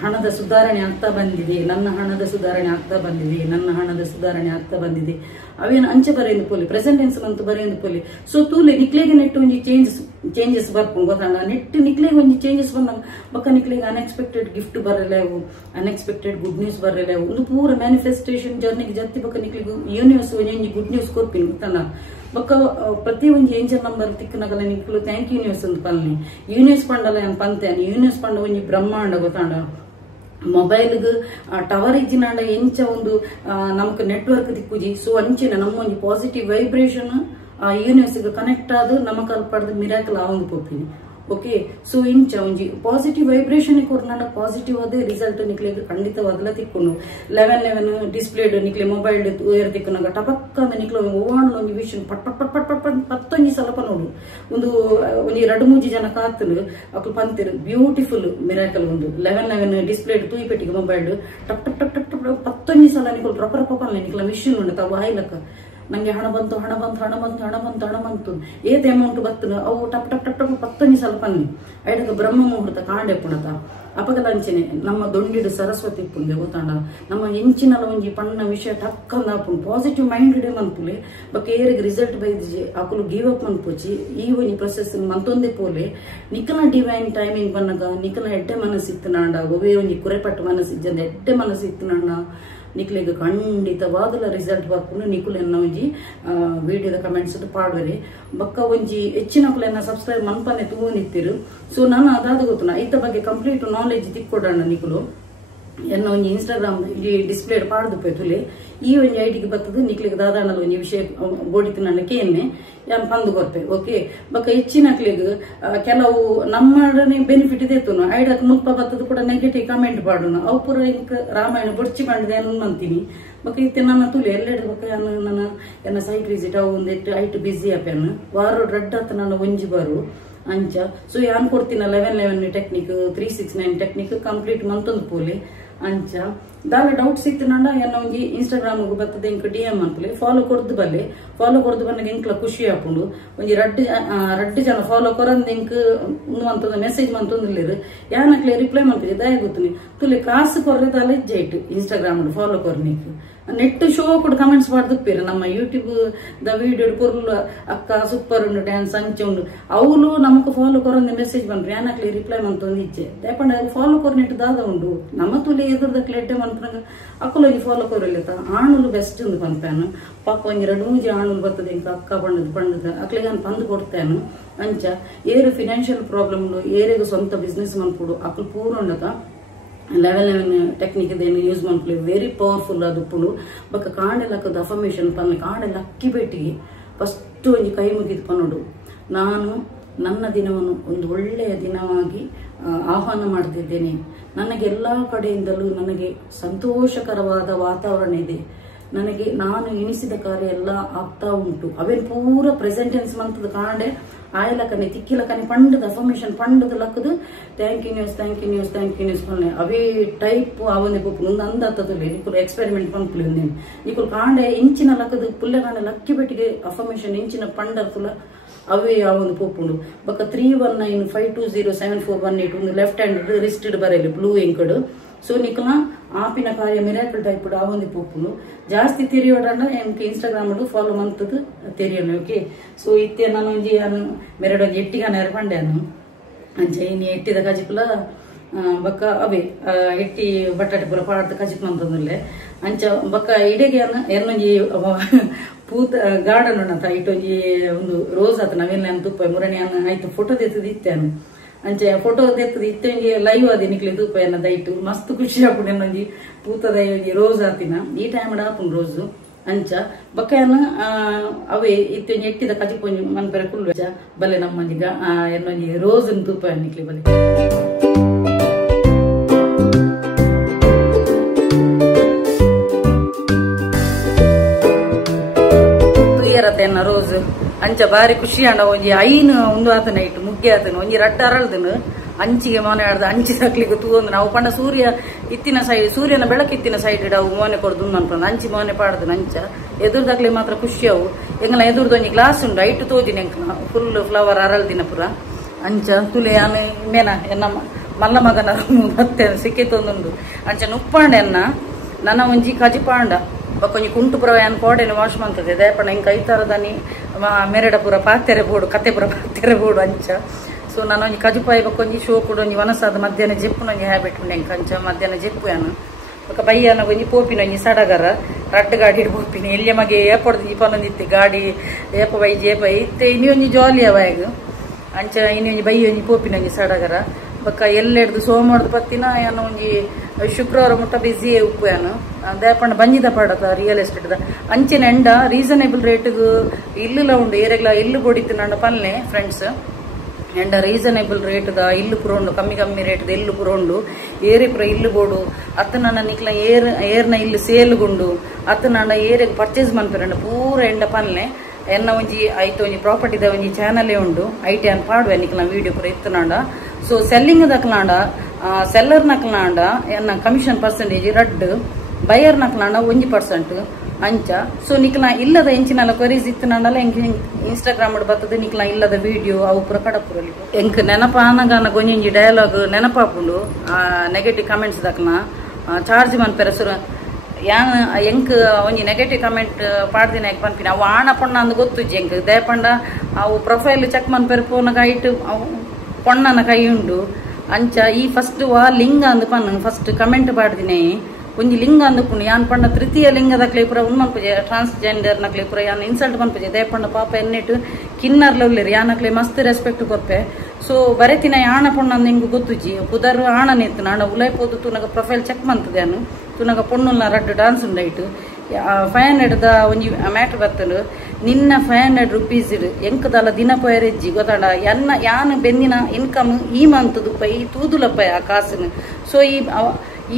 ಹಣದ ಸುಧಾರಣೆ ಆಗ್ತಾ ಬಂದಿದೆ, ನನ್ನ ಹಣದ ಸುಧಾರಣೆ ಆಗ್ತಾ ಬಂದಿದೆ, ನನ್ನ ಹಣದ ಸುಧಾರಣೆ ಆಗ್ತಾ ಬಂದಿದೆ. ಅವೇನು ಅಂಚೆ ಬರೆಯಲು ಪೋಲಿ, ಪ್ರೆಸೆಂಟ್ ಟೆನ್ಸ್ ಅಂತೂ ಬರೆಯಲು ಪೋಲಿ. ಸೊ ತೂಲೆ ನಿಕ್ಲೆಗೆ ನೆಟ್ಟು ಒಂಜಿ ಚೇಂಜಸ್ ಬರ್ಪು ಗೊತ್ತಾಗ ನೆಟ್ ನಿಕ್ಲೆಗೆ ಒಂಜಿ ಚೇಂಜಸ್ ಬಂದಾಗ ಬಕ್ಕ ನಿಕ್ಲೆಗೆ ಅನ್ಎಕ್ಸ್ಪೆಕ್ಟೆಡ್ ಗಿಫ್ಟ್ ಬರಲೇವು, ಅನ್ಎಕ್ಸ್ಪೆಕ್ಟೆಡ್ ಗುಡ್ ನ್ಯೂಸ್ ಬರಲೇವು. ಒಂದು ಪೂರ ಮ್ಯಾನಿಫೆಸ್ಟೇಷನ್ ಜರ್ನಿಗೆ ಜತ್ತಿ ಬಕ್ಕ ನಿಕ್ಲಿಗೂ ಯೂನಿವರ್ಸ್ ಒಂಜಿ ಗುಡ್ ನ್ಯೂಸ್ ಕೊರ್ಪಿನಿ ಗೊತ್ತಾನ. ಬಕ್ಕ ಪ್ರತಿ ಒಂದು ಏಂಜಲ್ ನಂಬರ್ ತಿಕ್ಕನಾಗಲ್ಲ ನಿಕ್ಲು ಥ್ಯಾಂಕ್ ಯೂನಿವರ್ಸ್ ಅಂತ ಪಲ್ನಿ. ಯೂನಿವರ್ಸ್ ಪಂಡಲ್ಲ ಏನು ಪಂತೇನೆ, ಯೂನಿವರ್ಸ್ ಪಂಡ ಒಂಜಿ ಬ್ರಹ್ಮಾಂಡ ಗೊತ್ತಾಂಡ. ಮೊಬೈಲ್ಗೆ ಟವರ್ ಇಜ್ಜಿನಾಂಡ ಎಂಚ ಒಂದು ನಮಕ್ ನೆಟ್ವರ್ಕ್ ದಿಕ್ಕುಜಿ. ಸೊ ಅಂಚಿನ ನಮ್ಮ ಒಂದು ಪಾಸಿಟಿವ್ ವೈಬ್ರೇಷನ್ ಯೂನಿವರ್ಸ್ಗೆ ಕನೆಕ್ಟ್ ಆದ ನಮಕ್ ಅಲ್ಲಿ ಪಡೆದ ಮಿರಾಕಲ್ ಆ ಒಂದು ಪೋಪಿನಿ. ಓಕೆ, ಸೊ ಇಂಚ ಒಂಜಿ ಪಾಸಿಟಿವ್ ವೈಬ್ರೇಷನ್ ಕೊರ್ನಾಡ ಪಾಸಿಟಿವ್ ಅದೇ ರಿಸಲ್ಟ್ ನಿಕ್ಲೆ ಖಂಡಿತವಾದಲ್ಲ ತಿಕ್ಕೊಂಡು 11 ಡಿಸ್ಪ್ಲೇಡ್ ನಿಕ್ಲೆ ಮೊಬೈಲ್ ಏರ್ ತಿಕ್ಕನಾಗ ಟಪಕ್ಕ ಅಂತ ನಿಕ್ಲೆ ಓವಾಂಡ್ ಒಂದು ವಿಷನ್ ಪಟ್ ಪಟ್ ಪಟ್ ಪಟ್ ಪಟ್ 10 ಸಲಪ ನೋಡು. ಒಂದು 2-3 ಜನ ಕಾತಲು ಅಕ್ಲು ಪಂತಿರು ಬ್ಯೂಟಿಫುಲ್ ಮಿರಾಕಲ್. ಒಂದು 11 ಡಿಸ್ಪ್ಲೇಡ್ ತೂಯಿ ಪೆಟ್ಟಿಗೆ ಮೊಬೈಲ್ ಟಪ್ ಟಪ್ ಟಪ್ ಟಪ್ ಟಪ್ 10 ಸಲ ನಿಕ್ಲು ಪ್ರಪರ ಪಪ್ಪಲ್ಲ ನಿಕ್ಲ ವಿಷನ್ ಉಂಡು ತಾವು ಆಯ್ಲಕ್ಕ ನಂಗೆ ಹಣ ಬಂತು ಹಣ ಬಂತು ಹಣ ಬಂತು ಹಣ ಬಂತು ಹಣ ಬಂತು ಏತ್ ಅಮೌಂಟ್ ಬರ್ತನು ಅವು ಟಪ್ ಟಪ್ ಟಪ್ ಟಪ್ 10 ಸಲ ಪನ್ನಿ ಐಡಕ ಬ್ರಹ್ಮ ಮುಹೂರ್ತ ಕಾಂಡೆ ಪುಣತ ಅಪಗಲ ಅಂಚನೆ ನಮ್ಮ ದೊಂಡಿಡು ಸರಸ್ವತಿ ಪುಂದೆ ಗೊತ್ತಾಂಡ ನಮ್ಮ ಎಂಚಿನಲ ಒಂಜಿ ಪಣ್ಣ ವಿಷಯ ಟಕ್ಕಂದ ಆಪುಂಡು ಪಾಸಿಟಿವ್ ಮೈಂಡ್ ಇಡೆ ಮನ್ಪುಲೆ ಬಕ್ಕ ಏರಿಗೆ ರಿಸಲ್ಟ್ ಬೈದಿಜೆ ಅಕುಲು ಗಿವ್ ಅಪ್ ಮನ್ಪುಚಿ ಈ ಒಂಜಿ ಪ್ರೊಸೆಸ್ ಮಂತೊಂದೆ ಪೋಲೆ ನಿಕಲ ಡಿವೈನ್ ಟೈಮಿಂಗ್ ಬನ್ನಗ ನಿಕಲ ಎಡ್ಡೆ ಮನಸ್ಸಿತ್ತು ನಾಂಡ ಒವೇ ಒಂಜಿ ಕುರೆಪಟ್ಟು ಮನಸ್ಸಿಜ್ಜಂದ ಎಡ್ಡೆ ಮನಸ್ಸಿತ್ತು ನಾಂಡ ನಿಕ್ಲೆಗೆ ಖಂಡಿತವಾಗಲ ರಿಸಲ್ಟ್ ಬರ್ಕೊಂಡು ನಿಕುಲೆನ್ನ ಒಂಜಿ ವಿಡಿಯೋದ ಕಮೆಂಟ್ಸ್ ಪಾಡ್ವರಿ ಬಕ್ಕ ಒಂಜಿ ಹೆಚ್ಚಿನಕುಲೆನ್ನ ಸಬ್ಸ್ಕ್ರೈಬ್ ಮನ್ಪನೆ ತೂನಿತ್ತಿರು. ಸೊ ನಾನು ಅದಾದ ಗೊತ್ತುನ ಐತ ಬಗ್ಗೆ ಕಂಪ್ಲೀಟ್ ನಾಲೆಜ್ ತಿಕ್ಕೊಡಣ್ಣ ನಿಕುಲು ಎನ್ನ ಒಂಜಿ ಇನ್ಸ್ಟಾಗ್ರಾಮ್ ಇಲ್ಲಿ ಡಿಸ್ಪ್ಲೇ ಪಾಡ್ದು ಪೋಯ್ತುಲೆ ಈ ಒಂಜಿ ಐಡಿಗೆ ಬರ್ತದೆ ನಿಕ್ಲಿಗೆ ದಾದಾಣದ ಒಂಜಿ ವಿಷಯ ಬೋಡಿತು ನನಗೆ ಏನೆ ಯಾನ್ ಪಂದು ಕೊರ್ಪೆ. ಓಕೆ, ಬಕ್ಕ ಹೆಚ್ಚಿನಕ್ಲಿಗೆ ಕೆಲವು ನಮ್ಮನೆ ಬೆನಿಫಿಟ್ ಇದೆತ್ತುನು ಐಡಕ್ ಮುಲ್ಪ ಬರ್ತದ ಕೂಡ ನೆಗೆಟಿವ್ ಕಮೆಂಟ್ ಪಾಡುನ ಅವು ಪೂರ ಇಂಕ ರಾಮಾಯಣ ಬೊಡ್ಚಿ ಮಾಡಿದೆ ಅಂತೀನಿ. ಬಕ್ಕ ಇತ್ತೆ ನನ್ನ ತುಲಿ ಎಲ್ಲೆಡೆ ಬಕ್ಕ ನನ್ನ ಎನ್ನ ಸೈಟ್ ವಿಸಿಟ್ ಅವು ಒಂದೆಟ್ಟು ಐಟ್ ಬಿಸಿ ಆಪೆನ್ ವಾರ ರೆಡ್ ಹತ್ತ ನನ್ನ ಒಂಜಿ ಬಾರು ಅಂಚ. ಸೊ ಯಾನ್ ಕೊಡ್ತೀನ 11 ಟೆಕ್ನಿಕ್ 369 ಟೆಕ್ನಿಕ್ ಕಂಪ್ಲೀಟ್ ಮಂತೊಂದು ಪೋಲೆ ಅಂಚ. ದಾಲ ಡೌಟ್ಸ್ ಇತ್ತು ನಂಡ ಎನ್ನ ಒಂಜಿ ಇನ್ಸ್ಟಾಗ್ರಾಮ್ ಬರ್ತದೆ ಇಂಕ DM ಅನ್ಪಲೆ ಫಾಲೋ ಕೊರ್ದು ಬಲ್ಲೆ ಫಾಲೋ ಕೊರ್ದು ಬಂದಾಗ ಇಂಕ್ಲ ಖುಷಿ ಹಾಕೊಂಡು ಒಂಜಿ ರಡ್ಡು ಜನ ಫಾಲೋ ಕೊರಂದ ಇಂಕ್ ಮಂತೊಂದು ಮೆಸೇಜ್ ಮಂತೊಂದಿಲ್ಲೇರು ಯಾನಕ್ಲೆ ರಿಪ್ಲೈ ಮಾಡ್ತೀವಿ ದಯ ಗೊತ್ತುನಿ ತುಲೆ ಕಾಸು ಕೊರ್ರೆದಾಲ ಇಜ್ಜಾಯ್ತು ಇನ್ಸ್ಟಾಗ್ರಾಮ್ ಫಾಲೋ ಕೊರ್ನಿಕ್ ನೆಟ್ ಶೋ ಕೂಡ ಕಮೆಂಟ್ಸ್ ಮಾಡ್ದಪ್ಪೇರು ನಮ್ಮ ಯೂಟ್ಯೂಬ್ ದ ವಿಡಿಯೋ ಪೊರ್ಲು ಅಕ್ಕ ಸೂಪರ್ ಉಂಡು ಡ್ಯಾನ್ಸ್ ಅಂಚೆ ಉಂಡು ಅವಳು ನಮಕ್ ಫಾಲೋ ಕೊರಂದ ಮೆಸೇಜ್ ಬಂದ್ರು ಯಾನಕ್ಲೆ ರಿಪ್ಲೈ ಮಂತೊಂದು ಇಜ್ಜೆ ದಯಪಂಡ ಫಾಲೋ ಕೊರ್ನೆಟ್ ದಾದ ಉಂಡು ನಮ್ಮ ತುಲೆ ಎದುರ್ದಕ್ಲೆ ಎಡ್ಡೆ ಮಂತ್ರಂಗ ಅಕ್ಕಲೊಂಜಿ ಫಾಲೋ ಕೊರಲಿತ ಆಣುಲು ಬೆಸ್ಟ್ ಉಂದು ಪಂಪೇನು ಪಾಪ ಒಂಜಿ 2-3 ಆಣುಲು ಬರ್ತದೆ ಇಂಕ ಅಕ್ಕ ಪಂಡದ ಅಕ್ಲಿಗೆ ನಾನು ಪಂದು ಕೊಡ್ತೇನು ಅಂಚ. ಏರು ಫಿನಾನ್ಷಿಯಲ್ ಪ್ರಾಬ್ಲಮ್ ಉಂಡು ಏರಿಗೂ ಸ್ವಂತ ಬಿಸ್ನೆಸ್ ಮನ್ಪುಡು ಅಕ್ಲು ಪೂರ ಉಂಡತ 11 ಟೆಕ್ನಿಕ್ ಇದೇನು ಯೂಸ್ ಮಾಡ್ಕೊಳ್ಳಿ ವೆರಿ ಪವರ್ಫುಲ್ ಅದು ಪುಡು ಬಕ್ಕ ಕಾಂಡೆಲಕ್ಕದ ಅಫರ್ಮೇಷನ್ ಪನ್ನ ಕಾಂಡೆಲ್ಲ ಅಕ್ಕಿ ಬೆಟ್ಟಿಗೆ ಫಸ್ಟ್ ಒಂಜಿ ಕೈ ಮುಗಿದು ಪನ್ನೋಡು ನಾನು ನನ್ನ ದಿನವನ್ನು ಒಂದು ಒಳ್ಳೆಯ ದಿನವಾಗಿ ಆಹ್ವಾನ ಮಾಡ್ತಿದ್ದೇನೆ. ನನಗೆ ಎಲ್ಲಾ ಕಡೆಯಿಂದಲೂ ನನಗೆ ಸಂತೋಷಕರವಾದ ವಾತಾವರಣ ಇದೆ. ನನಗೆ ನಾನು ಎಣಿಸಿದ ಕಾರ್ಯ ಎಲ್ಲ ಆಗ್ತಾ ಉಂಟು. ಅವೇನು ಪೂರ ಪ್ರೆಸೆಂಟ್ ಟೆನ್ಸ್ ಮಂತದ ಕಾಂಡೆ ಆಯ್ಲಕನೆ ತಿಕ್ಕಿಲಕನೆ ಪಂಡದ ಅಫರ್ಮೇಷನ್ ಪಂಡದ ಲಕ್ಕದು thank you news thank you news thank you news ಪನ್ನೆ ಅವೇ ಟೈಪ್ ಅವನೇ ಪಪ್ಪು ಒಂದು ಅಂದತ್ತದಲ್ಲಿ ನಿಕುಲು ಎಕ್ಸ್ಪೆರಿಮೆಂಟ್ ಪಂಪ್ಲಿ ನೀನು ನಿಕುಲು ಕಾಂಡೆ ಇಂಚಿನ ಲಕ್ಕದು ಪುಲ್ಲೆ ಕಾಂಡೆ ಲಕ್ಕಿ ಬೆಟ್ಟಿಗೆ ಅಫರ್ಮೇಷನ್ ಇಂಚಿನ ಪಂಡರ್ಫುಲ್ಲ ಅವೇ ಯಾವೊಂದು ಪೋಪುಂಡು ಬಕ್ಕ 3195207418 ಒಂದು ಲೆಫ್ಟ್ ಹ್ಯಾಂಡ್ ರಿಸ್ಟೆಡ್ ಬರೆಯಲಿ ಬ್ಲೂ ಇಂಕಡು. ಸೊ ನಿಕಲ ಆಪಿನ ಕಾರ್ಯ ಮಿರಾಕಲ್ ಟೈಪ್ ಆ ಒಂದು ಪೋಪುಂಡು ಜಾಸ್ತಿ ತೆರಿಯೋಡಂಡ ಎಂಕ್ ಇನ್ಸ್ಟಾಗ್ರಾಮ್ ಫಾಲೋ ಮಂತದ್ದು ತೆರಿಯೋಣ. ಓಕೆ, ಸೊ ಇತ್ತೆ ನಾನು ಒಂಜಿ ಮೆರಡೊಂಜಿ ಎಟ್ಟಿಗಾನ ಎರಪಂಡೆನು ಅಂಚ ಇನ್ನು ಎಟ್ಟಿದ ಕಜಿಪುಲ ಬಕ್ಕ ಅವೇ ಎಟ್ಟಿ ಬಟಾಟೆ ಪೂರ ಪಾಡ್ದ ಕಜಿಪ್ ಮಂತಂದುಲ್ಲೆ ಅಂಚ ಬಕ್ಕ ಇಡೆಗೆ ಎನ್ನೊಂಜಿ ಪೂತ ಗಾರ್ಡನ್ ಉಂಡಂತ ಇಟ್ಟೊಂಜಿ ಒಂದು ರೋಸ್ ಆತ ನಾವೆಲ್ಲ ತುಪ್ಪ ಮುರಣಿ ಅನ್ನ ಆಯ್ತು ಫೋಟೋ ತೆತ್ತದ ಇತ್ತೇನು ಅಂಚೆ ಫೋಟೋ ತೆತ್ತದ ಇತ್ತೊಂಜಿ ಲೈವ್ ಅದೇ ನಿಕ್ಲಿ ತುಪ್ಪ ಎನ್ನ ದೈಟು ಮಸ್ತ್ ಖುಷಿ ಹಾಕೊಂಡು ಎನ್ನೊಂಜಿ ಪೂತದ ಒಂಜಿ ರೋಸ್ ಆತಿನ ಈ ಟೈಮ್ ಹಾಪುಂಡು ರೋಸು ಅಂಚ ಬಕ್ಕ ಅವೇ ಇತ್ತೊಂಜಿ ಎಟ್ಟಿದ ಕಜಿಪೊಂಜಿ ಮನ್ಪೆರ ಕುಲ್ಲು ಬಲೆ ನಮ್ಮಂಜಿಗ ಎನ್ನೊಂಜಿ ರೋಸ್ ತುಪ್ಪ ನಿಕ್ಲಿ ಬಲೆ. ಅಂಚ ಬಾರಿ ಖುಷಿ ಅಂಡ ಒಂಜಿ ಐನು ಒಂದು ಆತನ ಇಟ್ಟು ಮುಗ್ಗೆ ಆತನ ಒಂಜಿ ರಡ್ಡ ಅರಳ್ದನು ಅಂಚಿಗೆ ಮನೆ ಆಡ್ದ ಅಂಚಿ ಹಾಕ್ಲಿಕ್ಕೆ ತೂಂದು ನಾವು ಪಂಡ ಸೂರ್ಯ ಇತ್ತಿನ ಸೈಡ್ ಸೂರ್ಯನ ಬೆಳಕಿತ್ತಿನ ಸೈಡ್ ಅವು ಮೋನೆ ಕೊಡ್ದು ಅನ್ಕೊಂಡು ಅಂಚಿ ಮೋನೆ ಪಾಡ್ದು ಅಂಚ ಎದುರ್ದಾಗ್ಲಿ ಮಾತ್ರ ಖುಷಿ ಅವು ಎಂಗಲ ಎದುರ್ದು ಒಂಜಿ ಗ್ಲಾಸ್ ಉಂಡು ಐಟು ತೋಜಿನ ಎಂಕನ ಫುಲ್ ಫ್ಲವರ್ ಅರಳ್ದಿನ ಪುರ ಅಂಚ ತುಲೆ ಆನೆ ಮೇನ ಎನ್ನ ಮಲ್ಲ ಮಗನ ಮತ್ತೆ ಸಿಕ್ಕಿತ್ತೊಂದುಂಡು ಅಂಚ ನುಪ್ಪಂಡ ಎನ್ನ ನನ್ನ ಒಂಜಿ ಕಜಿಪಾಂಡ ಕೊಂಚ ಕುಂಟು ಪುರ ಏನ್ ಕೋಡೆನ ವಾಶ್ ಮಾಡ್ತದೆ ದೇಪಣ ಹಿಂಗೆ ಕೈತಾರದನಿ ಮೆರಡ ಪುರ ಪಾತ್ರೆ ಬೋಡು ಕತೆ ಪುರ ಪಾತ್ರೆ ಬೋಡು ಅಂಚ ಸೊ ನಾನು ಒಂಜಿ ಕಜಿಪಾಯಿ ಬಕ್ಕೊಂಜಿ ಶೋ ಕೂಡ ಒಂಜಿ ವನಸಾದ ಮಧ್ಯಾಹ್ನ ಜೆಪ್ಪುನ ಒಂಜಿ ಹ್ಯಾಬಿಟ್ ಉಂಡು ಹೆಂಗೆ ಕಂಚ ಮಧ್ಯಾಹ್ನ ಜೆಪ್ಪು ಏನು ಬೊಕ್ಕ ಬೈಯನ ಒಂಜಿ ಪೋಪಿನ ಒಂಜಿ ಸಡಗರ ರಡ್ಡು ಗಾಡಿ ಹಿಡ್ ಪೋಪಿನ ಎಲ್ಲಿಯ ಮಗೆ ಏಪಡ್ದು ಈ ಪನ್ನೊಂದಿತ್ತೆ ಗಾಡಿ ಏಪ ಬೈ ಜೇಪ ಇತ್ತೆ ಇನ್ನಿ ಒಂಜಿ ಜಾಲಿ ಅವಾಗ ಅಂಚ ಇನ್ನಿ ಒಂಜಿ ಬೈ ಒಂಜಿ ಪೋಪಿನ ಒಂಜಿ ಸಡಗರ ಬೊಕ್ಕ ಎಲ್ಲೆಡ್ದು ಸೋಮವಾರದ ಪತ್ತಿನ ಏನೋ ಒಂಜಿ ಶುಕ್ರವಾರ ಮುಟ್ಟ ಬಿಸಿ ಉಪ್ಪು ಏನು ದೇಪಣ್ಣ ಬಂಜಿದ ಪಾಡದ ರಿಯಲ್ ಎಸ್ಟೇಟ್ದ ಅಂಚಿನ ಎಂಡ ರೀಸನೇಬಲ್ ರೇಟ್ಗೂ ಇಲ್ಲುಲ ಉಂಡು ಏರೆಗ್ಲ ಇಲ್ಲು ಬೋಡಿತ್ತು ನನ್ನ ಪಲ್ಲೆ ಫ್ರೆಂಡ್ಸ್ ಎಂಡ ರೀಸನೇಬಲ್ ರೇಟ್ದ ಇಲ್ಲು ಪುರೋಂಡು ಕಮ್ಮಿ ರೇಟ್ದ ಇಲ್ಲು ಪುರೋಂಡು ಏರೆ ಪುರ ಇಲ್ಲು ಬೋಡು ಅತ್ತ ನನ್ನ ನಿಕ್ಲ ಏರ್ನ ಇಲ್ಲು ಸೇಲ್ಗುಂಡು ಅತ್ತ ನನ್ನ ಏರಿಗೆ ಪರ್ಚೇಸ್ ಮನ್ಪಿರಂಡ ಪೂರ ಎಂಡ ಪಲ್ಲೆ ಎನ್ನ ಒಂಜಿ ಐತು ಒಂಜಿ ಪ್ರಾಪರ್ಟಿದ ಒಂಜಿ ಚಾನಲೇ ಉಂಡು ಐಟಿ ಅನ್ ಪಾಡುವೆ ನಿಕ್ಲ ವೀಡಿಯೋ ಪುರ ಇತ್ತನಾಂಡ ಸೊ ಸೆಲ್ಲಿಂಗ್ ದಕ್ಲಾಂಡ ಸೆಲ್ಲರ್ ನಕ್ಲಾಂಡ ಎನ್ನ ಕಮಿಷನ್ ಪರ್ಸೆಂಟೇಜ್ ರಡ್ಡು ಬಯರ್ ನಕ್ಲಾಂಡ 1% ಅಂಚ ಸೊ ನಿಕ್ಲ ಇಲ್ಲದ ಎಂಚಿನಲ್ಲ ಕ್ವರೀಸ್ ಇತ್ತನಾಂಡಲ್ಲ ಎಂಕ್ ಇನ್ಸ್ಟಾಗ್ರಾಮ್ ಬರ್ತದೆ ನಿಕ್ಲ ಇಲ್ಲದ ವಿಡಿಯೋ ಅವು ಪುರ ಕಡಪುರಲಿ ಎಂಕ್ ನೆನಪಾನಗಾನ ಗೊಂಜಿ ಡಯಲಾಗ್ ನೆನಪಾಪುಂಡು ನೆಗೆಟಿವ್ ಕಮೆಂಟ್ಸ್ ದಕ್ಲ ಚಾರ್ಜ್ ಮನ್ಪೆರ ಸುರ ಯಾನ್ ಎಂಕ್ ಒಂಜಿ ನೆಗೆಟಿವ್ ಕಮೆಂಟ್ ಪಾಡ್ದಿನ ಯಾಕೆ ಪನ್ಪಿನ ಅವು ಆಣ ಪೊಣ್ಣ ಅಂದ್ ಗೊತ್ತುಜ್ಜಿ ಎಂಕ್ ದಯಪಂಡ ಅವು ಪ್ರೊಫೈಲ್ ಚೆಕ್ ಮನ್ಪೆರ ಪೋನ ಐಟು ಅವು ಪೊಣ್ಣನ ಕೈ ಉಂಡು ಅಂಚ ಈ ಫಸ್ಟ್ ವಾ ಲಿಂಗ ಅಂದ್ ಪನ್ ಫಸ್ಟ್ ಕಮೆಂಟ್ ಪಾಡ್ದಿನೇ ಒಂಜಿ ಲಿಂಗ ಅಂದುಕೊಂಡು ಯಾನ್ ಪಂಡ ತೃತೀಯ ಲಿಂಗದ ಕ್ಲೇಪುರ ಮನ್ಪುಜೆ ಟ್ರಾನ್ಸ್ಜೆಂಡರ್ ನ ಕ್ಲೇಪುರ ಯಾನ್ ಇನ್ಸಲ್ಟ್ ಮನ್ಪುಜೆ ದಯಪಂಡ ಪಾಪ ಎನ್ನೆಟ್ಟು ಕಿನ್ನರ್ಲ ಉಳ್ಳೇರಿ ಯಾನಕ್ಲೆ ಮಸ್ತ್ ರೆಸ್ಪೆಕ್ಟ್ ಕೊರ್ಪೆ ಸೊ ಬರೆತಿನ ಯಾಣ ಪೊಣ್ಣ ಅಂದ್ ನಿಂಗೆ ಗೊತ್ತುಜಿ ಪುದರ್ ಆಣನೆತ್ತು ನಾಡ ಉಲೈಪೋದು ತುನಗ ಪ್ರೊಫೈಲ್ ಚೆಕ್ ಮಂತದೆ ಅನು ತುನಗ ಪೊಣ್ಣುಲ್ನ ರಡ್ಡು ಡಾನ್ಸ್ ಉಂಡಾಯ್ತು 500 ಒಂಜಿ ಮ್ಯಾಟ್ರ್ ಬರ್ತಲು ನಿನ್ನ 500 ರೂಪೀಸ್ ಇಡು ಎಂಕದಲ್ಲ ದಿನ ಪಯರೆಜ್ಜಿ ಗೊತ್ತಾಂಡ ಯಾನ್ ಬೆನ್ನಿನ ಇನ್ಕಮ್ ಈ ಮಂತದು ಪೈ ತೂದುಲಪ್ಪ ಆ ಕಾಸಿನ ಸೊ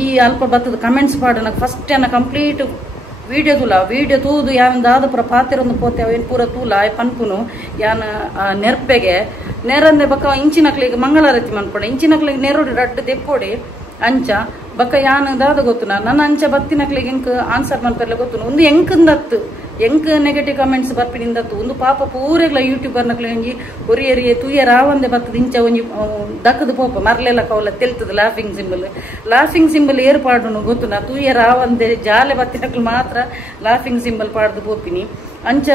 ಈ ಅಲ್ಪ ಬತ್ತದ ಕಮೆಂಟ್ಸ್ ಪಾಡ ಫಸ್ಟ್ ಏನ ಕಂಪ್ಲೀಟ್ ವಿಡಿಯೋ ತೂದು ಯಾನ್ ದಾದ ಪುರ ಪಾತೆರೊಂದು ಪೋತೆ ಏನು ಪೂರ ತೂಲ ಪನ್ಪುನು ಯಾನ್ ನೆರ್ಪೆಗೆ ನೆರಂದೆ ಬಕ್ಕ ಇಂಚಿನಕ್ಲಿಗೆ ಮಂಗಳಾರತಿ ಮನ್ಪೊಡೆ ಇಂಚಿನಕ್ಲಿಗೆ ನೆರೋಡಿ ರಡ್ಡು ದೆಪ್ಪೊಡಿ ಅಂಚ ಬಕ್ಕ ಯಾನ್ ದಾದ ಗೊತ್ತುನ ನನ್ನ ಅಂಚ ಬತ್ತಿನಕ್ಲಿಗೆ ಎಂಕ್ ಆನ್ಸರ್ ಮನ್ಪರ್ಲೆ ಗೊತ್ತುನ ಒಂದು ಎಂಕಂದತ್ತು ಎಂಕ್ ನೆಗೆಟಿವ್ ಕಮೆಂಟ್ಸ್ ಬರ್ಪಿನಿಂದತ್ತು ಒಂದು ಪಾಪ ಪೂರೆಗ್ಲ ಯೂಟ್ಯೂಬರ್ ನಕ್ಲೆ ಒಂಜಿ ಒರಿಯರಿಯೆ ತೂಯ ರಾವಂದೆ ಬತ್ತದ ಇಂಚ ಒಂಜಿ ದಕ್ಕದ ಪೋಪ ಮರ್ಲೆಲ್ಲ ಕವಲ ತೆಲ್ತದ ಲಾಫಿಂಗ್ ಸಿಂಬಲ್ ಏರ್ಪಾಡುನು ಗೊತ್ತುನ ತೂಯ ರಾವಂದೆ ಜಾಲೆ ಬತ್ತಿನಕ್ಲು ಮಾತ್ರ ಲಾಫಿಂಗ್ ಸಿಂಬಲ್ ಪಾಡ್ದು ಪೋಪಿನಿ ಅಂಚ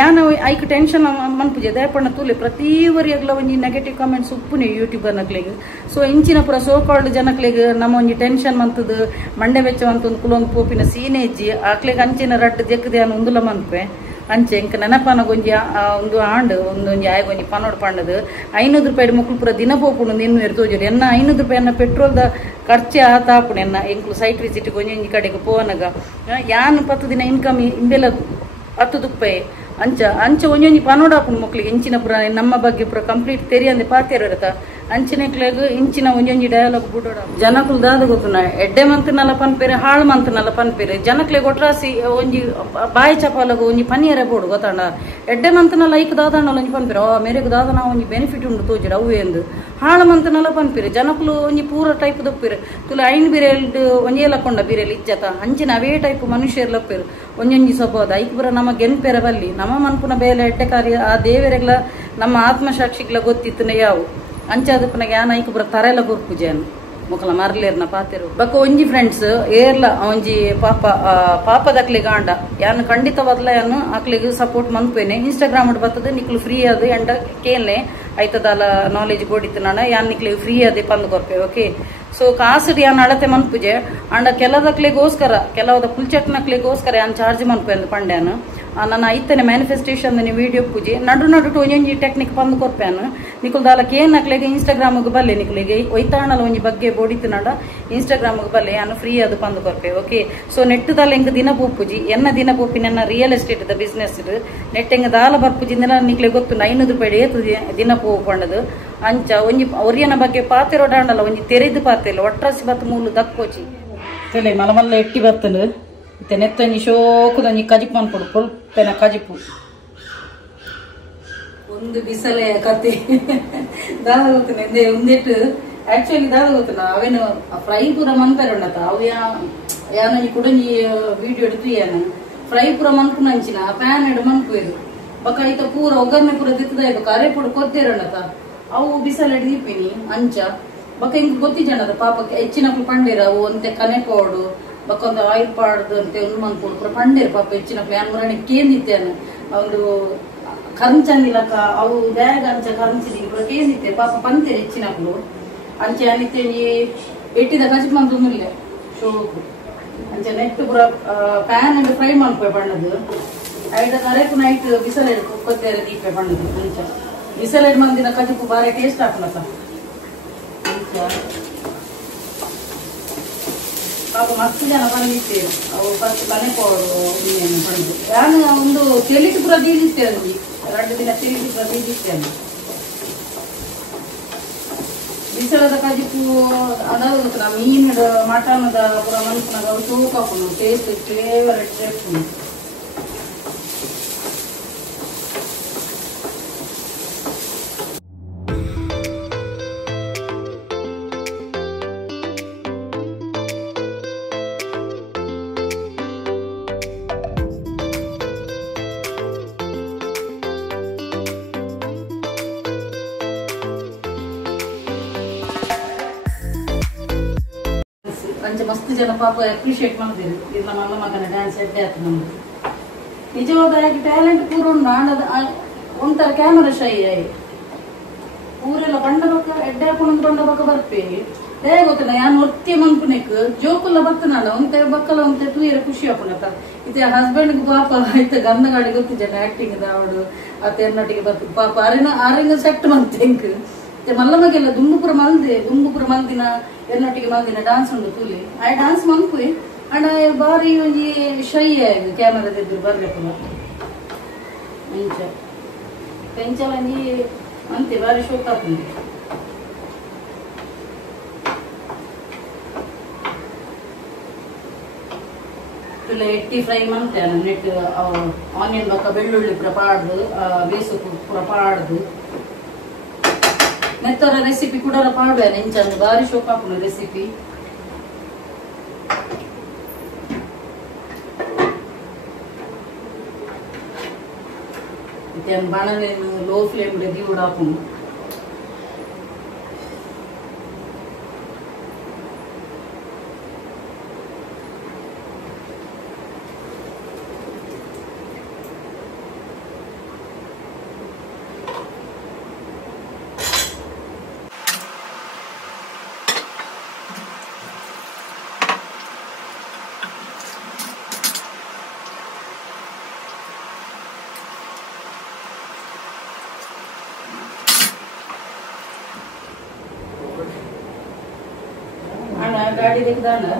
ಯಾನ ಐಕ್ ಟೆನ್ಷನ್ ಮನ್ಪುಜೆ ದಯಪಣ್ಣ ತೂಲೆ ಪ್ರತಿವರಿಯಾಗ್ಲ ಒಂಜಿ ನೆಗೆಟಿವ್ ಕಮೆಂಟ್ಸ್ ಉಪ್ಪುನೆ ಯೂಟ್ಯೂಬರ್ ನಕ್ಲೆಗ್ ಸೊ ಇಂಚಿನ ಪುರ ಸೋ ಕಾಲ್ಡ್ ಜನಕ್ಲೆಗ್ ನಮ್ಮ ಒಂಜಿ ಟೆನ್ಷನ್ ಮಂತದ ಮಂಡೆ ವೆಚ್ಚ ಅಂತ ಕುಲೊಂದು ಪೋಪಿನ ಸೀನೇಜ್ಜಿ ಆಕ್ಲೆಗ್ ಅಂಚಿನ ರಡ್ಡು ಜೆಕ್ಕದೆ ಅನ್ನ ಉಂದುಲ ಮನ್ಪೆ ಅಂಚೆ ಎಂಕ ನೆನಪನ ಗೊಂಜಿ ಒಂದು ಆಂಡ್ ಒಂದೊಂಜಿ ಆಯ್ಗೊಂಜಿ ಪನ್ನೋಡು ಪಂಡದು 500 ರೂಪಾಯಿ ಮುಕ್ಳು ಪುರ ದಿನ ಪೋಪುಂಡು ನಿನ್ನ ತೋಜೋಡಿ ಎನ್ನ 500 ರೂಪಾಯಿ ಪೆಟ್ರೋಲ್ದ ಖರ್ಚೆ ಆತಾಪುಣ ಎನ್ನ ಎಂಕ್ಲು ಸೈಟ್ ವಿಸಿಟ್ ಗೊಂಜಿ ಕಡೆಗೆ ಪೋನಗ ಯಾನ್ 10 ದಿನ ಇನ್ಕಮ್ ಇಂಬೆಲ್ಲ 10 ರೂಪಾಯಿ ಅಂಚ ಒಂಜೊಂಜಿ ಪನೋಡಾಪುಂಡು ಮಕ್ಳಿಗೆ ಇಂಚಿನ ಪುರ ನಮ್ಮ ಬಗ್ಗೆ ಪುರ ಕಂಪ್ಲೀಟ್ ತೆರಿಯಂದೆ ಪಾತೆರತ ಅಂಚಿನಕ್ಲೆಗ್ ಇಂಚಿನ ಒಂಜೊಂಜಿ ಡಯಲಾಗ್ ಬುಡೋಡ ಜನಕುಲ್ ದಾದ ಗೊತ್ತುನ ಎಡ್ಡೆ ಮಂತನಲ್ಲ ಪನ್ಪೇರೆ ಹಾಳು ಮಂತನಲ್ಲ ಪನ್ಪೇರೆ ಜನಕ್ಲೆಗ್ ಒಟ್ರಾಸಿ ಒಂಜಿ ಬಾಯಿ ಚಪಾಲಗು ಒಂಜಿ ಪನಿಯರೆ ಬೋಡು ಗೊತ್ತಾಂಡ ಎಡ್ಡೆ ಮಂತನಲ್ಲ ಐಕ್ ದಾದಾಂಡಲ್ಲ ಒಂಜಿ ಪನ್ಪೇರೆ ಮೇರೆಗ್ ದಾದನ ಒಂಜಿ ಬೆನಿಫಿಟ್ ಉಂಡು ತೋಜಿಡ ಅವು ಎಂದು ಹಾಳು ಮಂತನಲ್ಲ ಪನ್ಪೇರೆ ಜನಕುಲು ಒಂಜಿ ಪೂರ ಟೈಪ್ ದೊಪ್ಪಿರೆ ತುಲ ಐನ್ ಬಿರೆಲ್ಡ್ ಒಂಜಿ ಲಕೊಂಡ ಬಿರೆಲ್ ಇಜ್ಜತ ಅಂಚಿನ ಅವೇ ಟೈಪ್ ಮನುಷ್ಯರ್ ಲಪ್ಪೇರು ಒಂಜೊಂಜಿ ಸ್ವಭಾವದ ಐಕ್ ಬರ ನಮ್ಮ ಗೆನ್ಪೆರ ಬಲ್ಲಿ ನಮ್ಮ ಮನ್ಪುನ ಬೇಲೆ ಎಡ್ಡೆ ಕಾರ್ಯ ಆ ದೇವರೆಗ್ಲ ನಮ್ಮ ಆತ್ಮಸಾಕ್ಷಿಗ್ಲ ಗೊತ್ತಿತ್ತನೆ ಯಾವು ಅಂಚಾದ ಪುನಗ ಯಾನ ಐಕ್ ಬರ ತರೆಲ ಗುರ್ಪುಜೇನು ಮುಖಲ ಮರ್ಲೇರ್ನ ಪಾತೆರು ಬಕ್ಕ ಒಂಜಿ ಫ್ರೆಂಡ್ಸ್ ಏರ್ಲ ಒಂಜಿ ಪಾಪದಕ್ಲೆ ಗಾಂಡ ಯಾನ್ ಖಂಡಿತವಾದ್ಲ ಯಾನು ಅಕ್ಲಿಗೆ ಸಪೋರ್ಟ್ ಮನ್ಪೇನೆ ಇನ್ಸ್ಟಾಗ್ರಾಮ್ ಬರ್ತದೆ ನಿಕ್ಲು ಫ್ರೀ ಅದು ಎಂಡ ಕೇಳ್ನೆ ಐತದಲ್ಲ ನಾಲೆಜ್ ಗೋಡಿತ್ತು ಯಾನ್ ನಿಕ್ಲಿಗೆ ಫ್ರೀ ಅದೇ ಪಂದ್ ಕೊರ್ಪೆ ಓಕೆ ಸೊ ಕಾಸು ಯಾನ್ ಅಳತೆ ಮನ್ಪುಜೆ ಅಂಡ ಕೆಲವದಕ್ಲೆಗೋಸ್ಕರ ಕೆಲವದ ಪುಲ್ಚಟ್ನಕ್ಲೆಗೋಸ್ಕರ ಯಾನ್ ಚಾರ್ಜ್ ಮನ್ಪೆ ಅಂದ್ ಪಂಡ್ಯಾನು ನನ್ನ ಐತನೆ ಮ್ಯಾನಿಫೆಸ್ಟೇಷನ್ ವಿಡಿಯೋ ಪೂಜೆ ನಡು ಒಂಜೊಂಜಿ ಟೆಕ್ನಿಕ್ ಪಂದ್ ಕೊರ್ಪೆನು ನಿಕುಲ್ ದಾಲ ಕೇನ್ ನಕ್ಲೆಗೆ ಇನ್ಸ್ಟಾಗ್ರಾಮ್ಗೆ ಬಲ್ಲೆ ನಿಕ್ಲಿಗೆ ಒಯ್ತಾಣಲ ಒಂಜಿ ಬಗ್ಗೆ ಬೋಡಿತ್ತು ನಡ ಇನ್ಸ್ಟಾಗ್ರಾಮ್ಗೆ ಬಲ್ಲೆ ಯಾನು ಫ್ರೀ ಅದು ಪಂದ್ ಕೊರ್ಪೆ ಓಕೆ ಸೊ ನೆಟ್ ದಾಲ ಎಂಗ್ ದಿನ ಪೋಪುಜಿ ಎನ್ನ ದಿನ ಪೋಪಿ ನನ್ನ ರಿಯಲ್ ಎಸ್ಟೇಟ್ ದ ಬಿಸ್ನೆಸ್ ನೆಟ್ ಎಂಗ್ ದಾಲ ಬರ್ಪುಜಿಂದ ನಿಕ್ಲೆ ಗೊತ್ತು 500 ರೂಪಾಯಿ ಏತು ದಿನ ಪೋಪಂಡದು ಅಂಚ ಒಂಜಿ ಒರಿಯನ ಬಗ್ಗೆ ಪಾತೆರೋಡಾಂಡಲ್ಲ ಒಂಜಿ ತೆರೆದು ಪಾತೆಲ್ಲ ಒಟ್ರಾಸಿ ಬತ್ತು ಮೂಲು ದಕ್ಕೋಚಿ ತಲೆ ಮಲಮಲ್ಲ ಎಟ್ಟಿ ಬತ್ತಲು ನೆತ್ತೊಂಜಿ ಶೋಕುದೊಂಜಿ ಕಜಿಪು ಅನ್ಕೊಡು ಪೊಲ್ಪೆನ ಕಜಿಪು ಒಂದು ಬಿಸಲೆ ಕತೆ ದಾದ ಗೊತ್ತಿನ ಒಂದಿಟ್ಟು ಆಕ್ಚುಲಿ ದಾದ ಗೊತ್ತಿನ ಅವೇನು ಫ್ರೈ ಪೂರ ಮನ್ಪೇರೆ ಉಂಡತ ಅವು ಯಾನ ಕುಡಂಜಿ ವಿಡಿಯೋ ಎಡ್ತು ಯಾನ ಫ್ರೈ ಪೂರ ಮನ್ಪು ನಂಚಿನ ಪ್ಯಾನ್ ಎಡ್ ಮನ್ಪುದು ಬಕ್ಕ ಐತ ಪೂರ ಒಗ್ಗರಣೆ ಪೂರ ದಿತ್ತದ ಕರೆ ಪುಡ ಕೊದ್ದೇರಣ್ಣತ ಅವು ಬಿಸಲೆ ದೀಪಿನಿ ಅಂಚ ಬಕ್ಕ ಹಿಂಗ್ ಗೊತ್ತಿಜನದ ಪಾಪಕ್ಕೆ ಹೆಚ್ಚಿನಕ್ಲು ಪಂಡೇರ ಅವು ಒಂತೆ ಕನೆ ಪೋಡು ಬಕ್ಕ ಒಂದು ಆಯಿಲ್ ಪಾಡ್ದು ಅಂತೆ ಒಂದು ಮನ್ಪೋಡು ಪೂರ ಪಂಡೇರು ಪಾಪ ಹೆಚ್ಚಿನಕ್ಲು ಯಾನ್ ಮುರಣೆ ಕೇಂದಿತ್ತೇನು ಒಂದು ಕರಂಚಂದಿಲಕ ಅವು ಬ್ಯಾಗ್ ಅಂಚ ಕರಂಚಿದಿ ಪೂರ ಕೇಂದಿತ್ತೆ ಪಾಪ ಪಂತೆ ಹೆಚ್ಚಿನಕ್ಲು ಅಂಚೆ ಅನಿತ್ತೆ ಎಟ್ಟಿದ ಕಜಿಪ್ ಮಂತು ಮುಲ್ಲೆ ಶೋಕು ಅಂಚೆ ನೆಟ್ ಪೂರ ಪ್ಯಾನ್ ಅಂಡ್ ಫ್ರೈ ಮಾಡ್ಪೆ ಬಣ್ಣದು ಐದ ಕರೆಕು ನೈಟ್ ಬಿಸಲೆಡ್ ಕೊತ್ತೇರ ದೀಪೆ ಬಣ್ಣದು ಅಂಚ ಬಿಸಲೆಡ್ ಮಂದಿನ ಕಜಿಪು ಬಾರಿ ಟೇಸ್ಟ್ ಹಾಕ್ಲತ್ತ ಪಾಪ ಮಸ್ತ್ ಜನ ಬಂದಿತ್ತೇವೆ ಅವು ಫಸ್ಟ್ ಮನೆ ಪೋಡು ಬಂದು ನಾನು ಒಂದು ತೆಲಿಟ್ಟು ಪೂರ ದೀದಿತ್ತೇವೆ ಅಲ್ಲಿ 2 ದಿನ ತೆಲಿಟ್ಟು ಪೂರ ದೀದಿತ್ತೇನೆ ಬಿಸಲದ ಕಜಿಪು ಅದಾದ ಮೀನದ ಮಟನದ ಪೂರ ಮನ್ಪುನಾಗ ಅವು ಸೂಪ್ ಹಾಕೊಂಡು ಟೇಸ್ಟ್ ಫೇವರೆಟ್ ಟೇಸ್ಟ್ ಅಂಚೆ ಮಸ್ತ್ ಜನ ಪಾಪ ಅಪ್ರಿಶಿಯೇಟ್ ಮಾಡ್ತೀರಿ ಇದು ನಮ್ಮ ಅಲ್ಲ ಮಗನ ಡ್ಯಾನ್ಸ್ ಎಡ್ಡೆ ಆಯ್ತು ನಮ್ದು ನಿಜವಾದಾಗಿ ಟ್ಯಾಲೆಂಟ್ ಪೂರ ಉಂಡು ಆಡದ ಒಂಥರ ಕ್ಯಾಮರಾ ಶೈ ಆಯ್ ಊರೆಲ್ಲ ಬಂಡ ಬಕ್ಕ ಎಡ್ಡೆ ಹಾಕೊಂಡು ಬಂಡ ಬಕ್ಕ ಬರ್ಪೇವಿ ಹೇಗೆ ಗೊತ್ತಿಲ್ಲ ಯಾನ್ ಒತ್ತಿ ಮನ್ಪುನೆಕ್ ಜೋಕುಲ್ಲ ಬರ್ತನಾಡ ಒಂತೆ ಬಕ್ಕಲ ಒಂತೆ ತೂಯರ ಖುಷಿ ಹಾಕೊಂಡತ್ತ ಇತ್ತೆ ಹಸ್ಬೆಂಡ್ ಪಾಪ ಆಯ್ತ ಗಂಧ ಗಾಡಿ ಗೊತ್ತಿದ್ದಾನೆ ಆಕ್ಟಿಂಗ್ ಅವಳು ಅತ್ತೆ ಎನ್ನೊಟ್ಟಿಗೆ ಬರ್ತು ಪಾಪ ಆರೆಂಗ ಸೆಟ್ ಮಂತೆಂಕ್ ಮಲ್ಲಮಗೆಲ್ಲ ದುಂಬುಪುರ ಮಂದಿನ ಎನ್ನೊಟ್ಟಿಗೆ ಮಂದಿನ ಡಾನ್ಸ್ ಉಂಡು ತೂಲಿ ಆ ಡಾನ್ಸ್ ಮನ್ಪುಯ್ ಅಂಡ ಬಾರಿ ಒಂಜಿ ಶೈ ಆಯ್ದು ಕ್ಯಾಮರಾದಿದ್ರು ಬರ್ಲಿಕ್ಕಲ್ಲ ಅಂಚ ಪೆಂಚಲಂಜಿ ಅಂತೆ ಬಾರಿ ಶೋಕ್ ಹಾಕುಂಡು ಇಲ್ಲ ಎಟ್ಟಿ ಫ್ರೈ ಮಾಡ್ತೇನೆ ನೆಟ್ ಆನಿಯನ್ ಬಕ್ಕ ಬೆಳ್ಳುಳ್ಳಿ ಪುರ ಪಾಡ್ದು ಬೇಸು ಪುರ ಪಾಡ್ದು ನೆತ್ತರ ರೆಸಿಪಿ ಕೂಡ ಪಾಡ್ವೆ ನೆಂಚಂದು ಬಾರಿ ಶೋಕ್ ಹಾಕೊಂಡು ರೆಸಿಪಿ ಬಾಣಲೆಯನ್ನು ಲೋ ಫ್ಲೇಮ್ ದಿವುಡ್ ಹಾಕೊಂಡು गाड़ी देखदा ना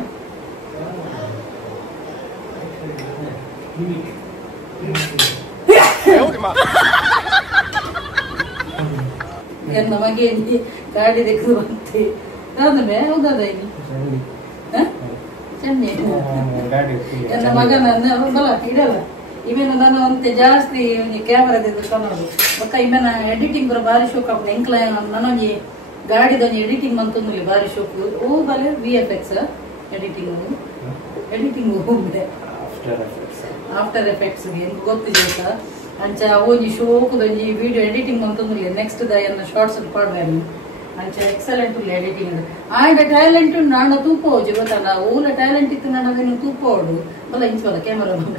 ನಮಗೆ ಗಾಡಿ देखದು ಬಂತೆ ಅದನ್ನೇ ಹೌದಾ ಇಲ್ಲಿ ಚೆನ್ನೆ ನನ್ನ ಮಗನ ಬಲ ಇಡಲ್ಲ ಇವೇನು ನಾನು ಅಂತೆ ಜಾಸ್ತಿ ಕ್ಯಾಮರಾದಿಂದ ಕಾಣೋದು ಬಕ್ಕ ಇವೇನ ಎಡಿಟಿಂಗ್ ಬರೋ ಬಾರಿ ಶೋಕ್ ಹಾಕೊಂಡು ಎಂಕ್ಲ ನನಗೆ ಗಾಡಿದೊಂದು ಎಡಿಟಿಂಗ್ ಮಂತೊಂದು ಬಾರಿ ಶೋಕ್ ಓ ಬಲೆ VFX ಎಡಿಟಿಂಗ್ ಆಫ್ಟರ್ ಎಫೆಕ್ಟ್ಸ್ ಎಂತ ಗೊತ್ತಿದೆ ಅಂಚ ಒಂಜಿ ಶೋಕದೊಂಜಿ ವಿಡಿಯೋ ಎಡಿಟಿಂಗ್ ಮಂತೊಂದು ನೆಕ್ಸ್ಟ್ ದ ಶಾರ್ಟ್ಸ್ ಪಾಡ್ಬೇರು ಅಂಚ ಎಕ್ಸಲೆಂಟ್ ಉಳ್ಳೆ ಎಡಿಟಿಂಗ್ ಆಂಡ ಟ್ಯಾಲೆಂಟ್ ನಾಡ ತೂಪೋಜು ಗೊತ್ತಲ್ಲ ಓಲ ಟ್ಯಾಲೆಂಟ್ ಇತ್ತು ನಾನು ಅದನ್ನು ತೂಪೋಡು ಬಲ್ಲ ಇಂಚಲ್ಲ ಕ್ಯಾಮರಾ ಬಂದ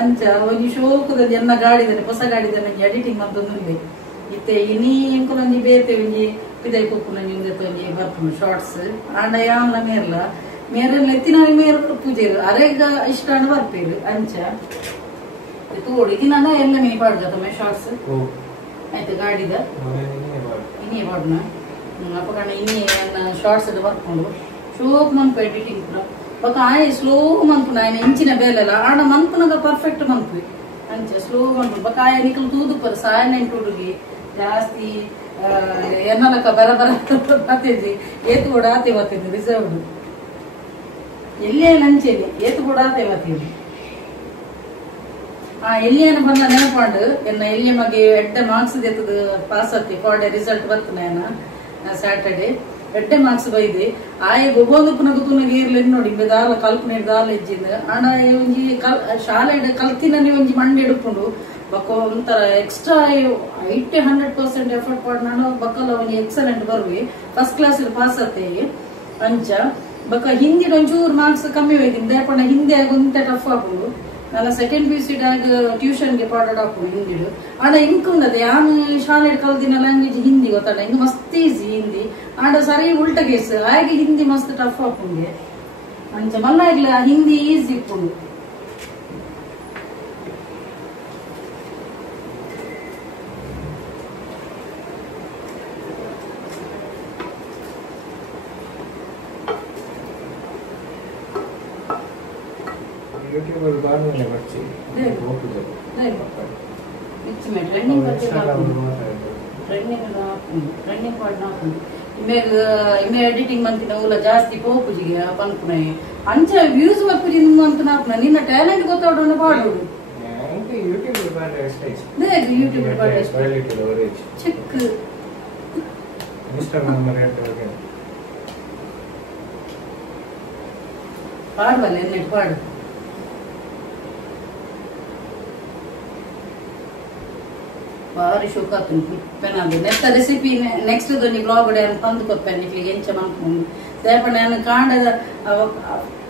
ಅಂಚ ಒಂಜಿ ಶೋಕದಲ್ಲಿ ಎನ್ನ ಗಾಡಿದಾನೆ ಹೊಸ ಗಾಡಿದಾನೆ ಎಡಿಟಿಂಗ್ ಮಂತೊಂದು ಇತ್ತೆ ಇನಿ ಎಂಕುಲೊಂಜಿ ಬೇತೆ ಒಂಜಿ ಪಿದೈ ಕುಕ್ಕುನೊಂಜಿ ಒಂಜಿ ಬರ್ಪುಂಡು ಶಾರ್ಟ್ಸ್ ಆಂಡ ಯಾನ್ಲ ಮೇರೆಲ್ಲ ಎತ್ತಿನ ಮೇರ್ ಪೂಜೆರು ಅರೆಗ ಇಷ್ಟ ಅಂಡ್ ಬರ್ಪೇರು ಅಂಚ ತೋಡು ಇದಿನ ಎಲ್ಲ ಮಿನಿ ಪಾಡ್ದ ತಮ್ಮ ಶಾರ್ಟ್ಸ್ ಆಯ್ತು ಗಾಡಿದ ಇನಿ ಪಾಡ್ನ ಅಪ್ಪಕಣ್ಣ ಇನಿ ಶಾರ್ಟ್ಸ್ ಬರ್ಕೊಂಡು ಶೋಕ್ ಮನ್ಪು ಎಡಿಟಿಂಗ್ ಪುರ ಬೊಕ ಆಯ್ ಸ್ಲೋ ಮನ್ಪುನ ಆಯ್ನ ಇಂಚಿನ ಬೇಲೆಲ್ಲ ಆಂಡ ಮನ್ಪುನಗ ಪರ್ಫೆಕ್ಟ್ ಮನ್ಪು ಅಂಚ ಸ್ಲೋ ಮನ್ಪು ಬೊಕ ಆಯ ನಿಕಲ್ ತೂದು ಪರ ಸೈಲೆಂಟ್ ಹುಡುಗಿ ಜಾಸ್ತಿ ಎನ್ನಲಕ ಬರ ಬರತೇಜಿ ಏತು ಕೂಡ ಆತೆ ಬರ್ತೇನೆ ರಿಸರ್ವ್ಡ್ ಎಲ್ಲೇ ಲಂಚೇನೆ ಏತು ಕೂಡ ಆತೆ ಬರ್ತೇನೆ ಎಲ್ಲಿಯನ ಬಂದ ನೆನಪಾಂಡು ಎನ್ನ ಎಲ್ಲಿಯ ಮಗೆ ಎಡ್ಡೆ ಮಾರ್ಕ್ಸ್ ದೆತ್ತದು ಪಾಸ್ ಆತಿ ಫಾರ್ಡೆ ರಿಸಲ್ಟ್ ಬರ್ತನೇನ ಸ್ಯಾಟರ್ಡೆ ಎಡ್ಡೆ ಮಾರ್ಕ್ಸ್ ಬೈದೆ ಆಯೆ ಗೊಬೋಂದು ಗುತುನಗೆ ಇರ್ಲಿ ನೋಡಿ ದಾಲ ಕಲ್ಪನೆ ದಾಲ ಇಜ್ಜಿಂದ ಆಂಡ ಒಂಜಿ ಶಾಲೆ ಕಲ್ತಿನಲ್ಲಿ ಒಂಜಿ ಮಂಡೆ ಎಡುಪುಂಡು ಬಕ್ಕ ಒಂಥರ ಎಕ್ಸ್ಟ್ರಾ 80-100% ಎಫರ್ಟ್ ಪಾಡ್ ನಾನು ಬಕ್ಕಲ ಒಂಜಿ ಎಕ್ಸಲೆಂಟ್ ಬರುವೆ ಫಸ್ಟ್ ಕ್ಲಾಸ್ ಪಾಸ್ ಆತೆ ಅಂಚ ಬಕ್ಕ ಹಿಂದಿ ಒಂಚೂರು ಮಾರ್ಕ್ಸ್ ಕಮ್ಮಿ ಹೋಯ್ತೀನಿ ದೇಪಣ್ಣ ಹಿಂದಿ ಆಗೊಂತ ಟಫ್ ಹಾಕೊಂಡು ನಾನು ಸೆಕೆಂಡ್ PUC ಟ್ಯೂಷನ್ಗೆ ಪಾಡಾಡ್ ಹಾಕೊಂಡು ಹಿಂದಿಡು ಆಡ ಇಂಕ್ ಉಂಡದೆ ಯಾನು ಶಾಲೆ ಕಲ್ದಿನ ಲ್ಯಾಂಗ್ವೇಜ್ ಹಿಂದಿ ಗೊತ್ತಾಡ ಇಂಗ್ ಮಸ್ತ್ ಈಸಿ ಹಿಂದಿ ಆಡ ಸರಿ ಉಲ್ಟ ಕೇಸ್ ಹಾಗೆ ಹಿಂದಿ ಮಸ್ತ್ ಟಫ್ ಹಾಕೊಂಡೆ ಅಂಚ ಮಲ್ಲ ಇಲ್ಲ ಹಿಂದಿ ಈಸಿ ಇಪ್ಪುಂಡು यूट्यूबर बार में बच्चे वो कुछ नहीं पकड़ इच में ट्रेनिंग करके ट्रेनिंग पढ़ना इमे एडिटिंग मंतिन उला ಜಾಸ್ತಿ ಪೋಪುಜಿಗೆ ಪಂಕುನೆ ಅಂಚ ವ್ಯೂಸ್ ವರ್ಪುಜಿನ ಮಂತನ ಅಪ್ನ ನಿನ್ನ ಟ್ಯಾಲೆಂಟ್ ಗೊತ್ತಾಡೋಣ ಪಾಡು ಅಂದ್ರೆ ಯೂಟ್ಯೂಬ್ ಬಾರ್ ಎಸ್ಟೈಸ್ ದೇख ಯೂಟ್ಯೂಬ್ ಬಾರ್ ಕ್ವಾಲಿಟಿ ಲವರೇಜ್ ಚೆಕ್ ಇನ್ಸ್ಟಾಗ್ರಾಮ್ ರೇಟ್ ಹೋಗಿ ಪಾಡ್ವಲ್ಲ ನೆಟ್ ಪಾಡು ಬಾರಿ ಶೋಕ ಪೆನಾದು ನೆತ್ತ ರೆಸಿಪಿ ನೆಕ್ಸ್ಟ್ ದೊನಿ ಬ್ಲಾಗ್ ಡೆ ಅಂತ ತಂದು ಕೊಪ್ಪೆನ್ ಇಟ್ಲಿಗೆ ಎಂಚ ಮನ್ಕೊಂಡು ದೇಪ ನಾನು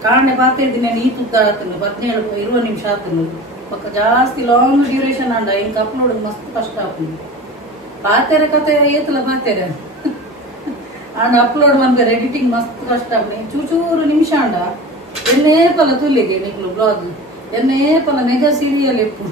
ಕಾಂಡೆ ಪಾತಿರ್ತೀನಿ ನಾನು ಈ ತುತ್ತ ಆತನು 17-20 ನಿಮಿಷ ಆತನು ಪಕ್ಕ ಜಾಸ್ತಿ ಲಾಂಗ್ ಡ್ಯೂರೇಷನ್ ಅಂಡ ಇಂಕ ಅಪ್ಲೋಡ್ ಮಸ್ತ್ ಕಷ್ಟ ಆಪುಂಡು ಪಾತೆರೆ ಕತೆ ಏತಲ ಪಾತೆರೆ ಅಂಡ ಅಪ್ಲೋಡ್ ಮಾಡ್ತಾರೆ ಎಡಿಟಿಂಗ್ ಮಸ್ತ್ ಕಷ್ಟ ಆಪುಂಡು ಚೂಚೂರು ನಿಮಿಷ ಅಂಡ ಎನ್ನೇ ಪಲ ತುಲ್ಲಿಗೆ ನಿಕ್ಲು ಬ್ಲಾಗ್ ಎನ್ನೇ ಪಲ ಮೆಗಾ ಸೀರಿಯಲ್ ಎಪ್ಪು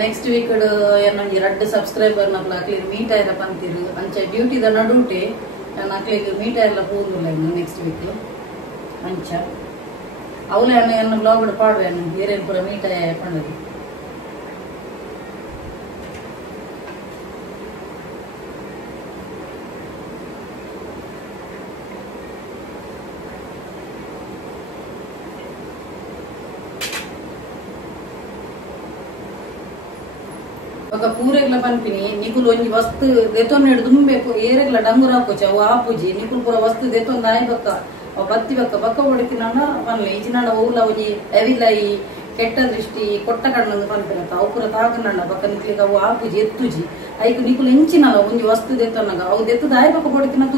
ನೆಕ್ಸ್ಟ್ ವೀಕ್ ಏನೊಂಜಿ 2 ಸಬ್ಸ್ಕ್ರೈಬರ್ ನಕ್ಲ ಅಕ್ಲಿಗೆ ಮೀಟ್ ಆಯ್ರ ಪಂತಿರು ಅಂಚ ಡ್ಯೂಟಿದ ನಡುಟೆ ನಾನು ಅಕ್ಲಿಗೆ ಮೀಟ್ ಆಯ್ರಲ್ಲ ಹೋಗುಲ್ಲ ಇನ್ನು ನೆಕ್ಸ್ಟ್ ವೀಕ್ ಅಂಚ ಅವಲೇ ಎನ್ನ ಬ್ಲಾಗ್ ಪಾಡುವೇನು ಏರೇನು ಪೂರ ಮೀಟ್ ಆಯ ಪಂಡದು ఒక పూరెగ్ల పనిపిని నికులు ಒಂಜಿ ವಸ್ತು ದೆತೊನ್ನೆಡು ದುಂಬೇಕು ಏರೆಗ್ಲ ಡಂಗುರ ಹಾಕೋಚ ಅವು ಆಪುಜಿ ನಿಕುಲು ಪೂರ ವಸ್ತು ದೆತೊಂದು ಆಯ್ ಬಕ್ಕ ಅವು ಬತ್ತಿ ಬಕ್ಕ ಹೊಡಿತಿನಾನ ಪನ್ಲೆ ಇಜಿನಾಡ ಊರ್ಲ ಒಂಜಿ ಎವಿಲಾಯಿ ಕೆಟ್ಟ ದೃಷ್ಟಿ ಕೊಟ್ಟ ಕಣ್ಣೊಂದು ಪನ್ಪಿನತ್ತ ಅವು ಪೂರ ತಾಕನಣ್ಣ ಬಕ್ಕ ನಿಕ್ಲಿಗೆ ಅವು ಆಪುಜಿ ಎತ್ತುಜಿ ಐಕು ನಿಕುಲು ಎಂಚಿನಲ್ಲ ಒಂಜಿ ವಸ್ತು ದೆತೊನ್ನಗ ಅವು ದೆತ್ತದ ಆಯ್ ಬಕ್ಕ ಹೊಡಿತಿನ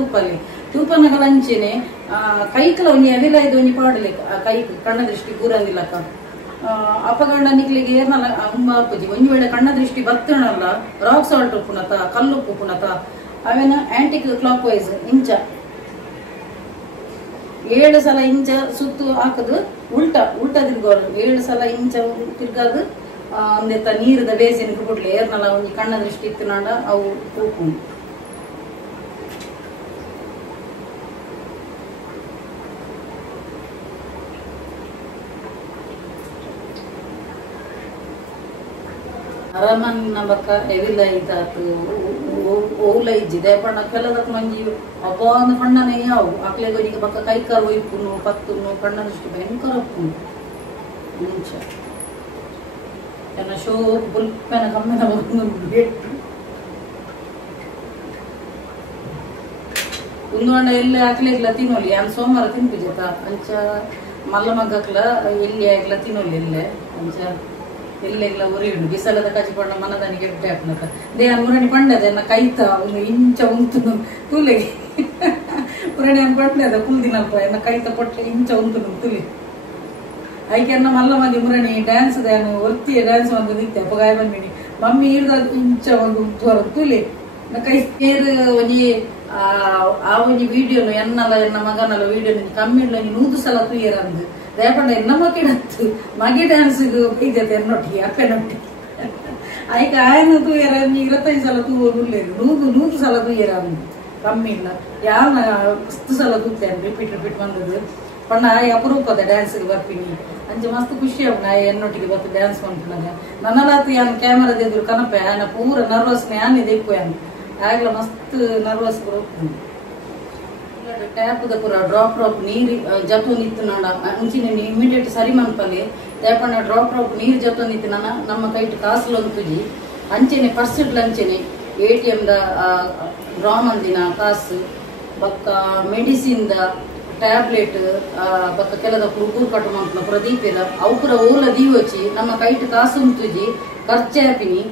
ತೂಪನಗಲ ಅಂಚೆನೆ ಕೈಕಲ ಒಂಜಿ ಎವಿಲಾಯ್ದು ಒಂಜಿ ಪಾಡಲಿ ಕೈ ಕಣ್ಣ ದೃಷ್ಟಿ ಕೂರಂದಿಲ್ಲಕ್ಕ ಅಪಗಂಡ ನಿಕ್ಲಿಗೆ ಏರ್ನಲ್ಲ ಅಂಬಾಪುಜಿ ಒಂಜಿ ವೇಳೆ ಕಣ್ಣ ದೃಷ್ಟಿ ಬತ್ತಣಲ್ಲ ರಾಕ್ ಸಾಲ್ಟ್ ಉಪ್ಪುನತ ಕಲ್ಲುಪ್ಪು ಪುನತ ಅವೇನ ಆಂಟಿಕ್ ಕ್ಲಾಕ್ ವೈಸ್ ಇಂಚ 7 ಸಲ ಇಂಚ ಸುತ್ತು ಹಾಕದು ಉಲ್ಟಾ ತಿರ್ಗೋರು 7 ಸಲ ಇಂಚ ತಿರ್ಗಾದು ಒಂದೆತ್ತ ನೀರದ ಬೇಸಿನ ಬಿಡ್ಲಿ ಏರ್ನಲ್ಲ ಒಂಜಿ ಕಣ್ಣ ದೃಷ್ಟಿ ಇತ್ತು ನಾಡ ಅವು ಉಪ್ಪು ಅರಮನ್ನ ಬಕ್ಕ ಎವಿಲ ಇದಾತು ಓಲ ಇಜ್ಜಿದೆ ಪಣ್ಣ ಕೆಲದಕ್ಕೆ ಮಂಜಿ ಅಬ್ಬ ಅಂದ ಪಣ್ಣನೇ ಯಾವು ಅಕ್ಲೆಗೋರಿಗೆ ಬಕ್ಕ ಕೈಕಾಲು ಒಯ್ಪುನು ಪತ್ತುನು ಕಣ್ಣ ದೃಷ್ಟಿ ಭಯಂಕರ ಉಪ್ಪುನು ಮುಂಚ ಎನ್ನ ಶೋ ಬುಲ್ಪೆನ ಕಮ್ಮಿನ ಬೆಟ್ಟು ಉಂದುಂಡ ಎಲ್ಲಿ ಅಕ್ಲೆಗ್ಲ ತಿನ್ನೋಲಿ ನಾನು ಸೋಮವಾರ ತಿನ್ಪಿಜತ ಅಂಚ ಮಲ್ಲ ಮಗ್ಗಕ್ಲ ಎಲ್ಲಿ ಆಗ್ಲ ತಿನ್ನೋಲಿ ಎಲ್ಲೆ ಅಂಚ ಎಲ್ಲೆಲ್ಲ ಉರಿಯುಂಡು ಬಿಸಲದ ಕಚಿಪಣ್ಣ ಮನದನಿಗೆ ಎಡ್ಡೆ ಹಾಕ್ನಕ ದೇಹ ಮುರಣಿ ಪಂಡದೆ ಎನ್ನ ಕೈತ ಒಂದು ಇಂಚ ಉಂತು ತುಲೆಗೆ ಮುರಣಿ ಅನ್ ಪಂಡದ ಕುಲ್ದಿನಲ್ಪ ಎನ್ನ ಕೈತ ಪೊಟ್ಟೆ ಇಂಚ ಉಂತು ತುಲಿ ಐಕೆ ಎನ್ನ ಮಲ್ಲ ಮಂದಿ ಮುರಣಿ ಡ್ಯಾನ್ಸ್ ನಾನು ಒತ್ತಿಯ ಡ್ಯಾನ್ಸ್ ಒಂದು ನಿತ್ಯ ಪಗಾಯ ಬಂದಿನಿ ಮಮ್ಮಿ ಹಿಡ್ದ ಇಂಚ ಒಂದು ಉಂತು ತುಲಿ ಕೈ ಸೇರು ಒಂಜಿ ಆ ಒಂಜಿ ವಿಡಿಯೋನು ಎನ್ನಲ ಎನ್ನ ಮಗನಲ್ಲ ವಿಡಿಯೋನು ಕಮ್ಮಿ 100 ಸಲ ತುಯ್ಯರಂದು ದೇಪಂಡ ಎನ್ನ ಮಕ್ಕಿಡತ್ತು ಮಗಿ ಡ್ಯಾನ್ಸ್ ಬೈದತೆ ಎನ್ನೊಟ್ಟಿಗೆ ಅಪ್ಪನೊಟ್ಟಿಗೆ ಆಯ್ಕ ಆಯನ ತೂಯರ 25 ಸಲ ತೂವರುಳ್ಳೇರು 100 ಸಲ ತೂಯರ ಕಮ್ಮಿ ಇಲ್ಲ ಯಾರನ್ನ 10 ಸಲ ತೂತೇನೆ ರಿಪೀಟ್ ಬಂದದ್ದು ಪಣ್ಣ ಅಪರೂಪದ ಡ್ಯಾನ್ಸ್ ಬರ್ತೀನಿ ಅಂಚೆ ಮಸ್ತ್ ಖುಷಿ ಆಗ ನಾ ಎನ್ನೊಟ್ಟಿಗೆ ಬರ್ತು ಡ್ಯಾನ್ಸ್ ಮಾಡ್ಕೊಂಡಾಗ ನನ್ನಲಾತಿ ಯಾನ್ ಕ್ಯಾಮರಾದ ಎದುರು ಕನಪೆ ಆನ ಪೂರ ನರ್ವಸ್ ಯಾನ್ ಇದೆ ಇಪ್ಪು ಆಗ್ಲ ಮಸ್ತ್ ನರ್ವಸ್ ಬರೋದು ಟ್ಯಾಪ್ ದ ಪೂರ ಡ್ರಾಪ್ ನೀರು ಜತೋನಿತ್ತು ನಾಡ ಅಂಚಿನ ಇಮಿಡಿಯೇಟ್ ಸರಿ ಮನ್ಪಲ್ಲಿ ತೇಪಣ್ಣ ಡ್ರಾಪ್ ನೀರು ಜತೋನಿತ್ತು ನನ್ನ ನಮ್ಮ ಕೈಟ್ ಕಾಸುಲೊಂತುಜಿ ಅಂಚೆನೆ ಫಸ್ಟ್ ಅಂಚೆನೆ ATM ದ ಡ್ರಾ ಮಂದಿನ ಕಾಸು ಬಕ್ಕ ಮೆಡಿಸಿನ್ ದ ಟ್ಯಾಬ್ಲೆಟ್ ಬಕ್ಕ ಕೆಲದ ಹುಡುಗರು ಕಟ್ಟು ಮಂತ್ನ ಪುರ ದೀಪಿರ ಅವು ಪುರ ಓಲ ದೀವಚ್ಚಿ ನಮ್ಮ ಕೈಟ್ ಕಾಸು ಉಂತುಜಿ ಖರ್ಚಾಪಿನಿ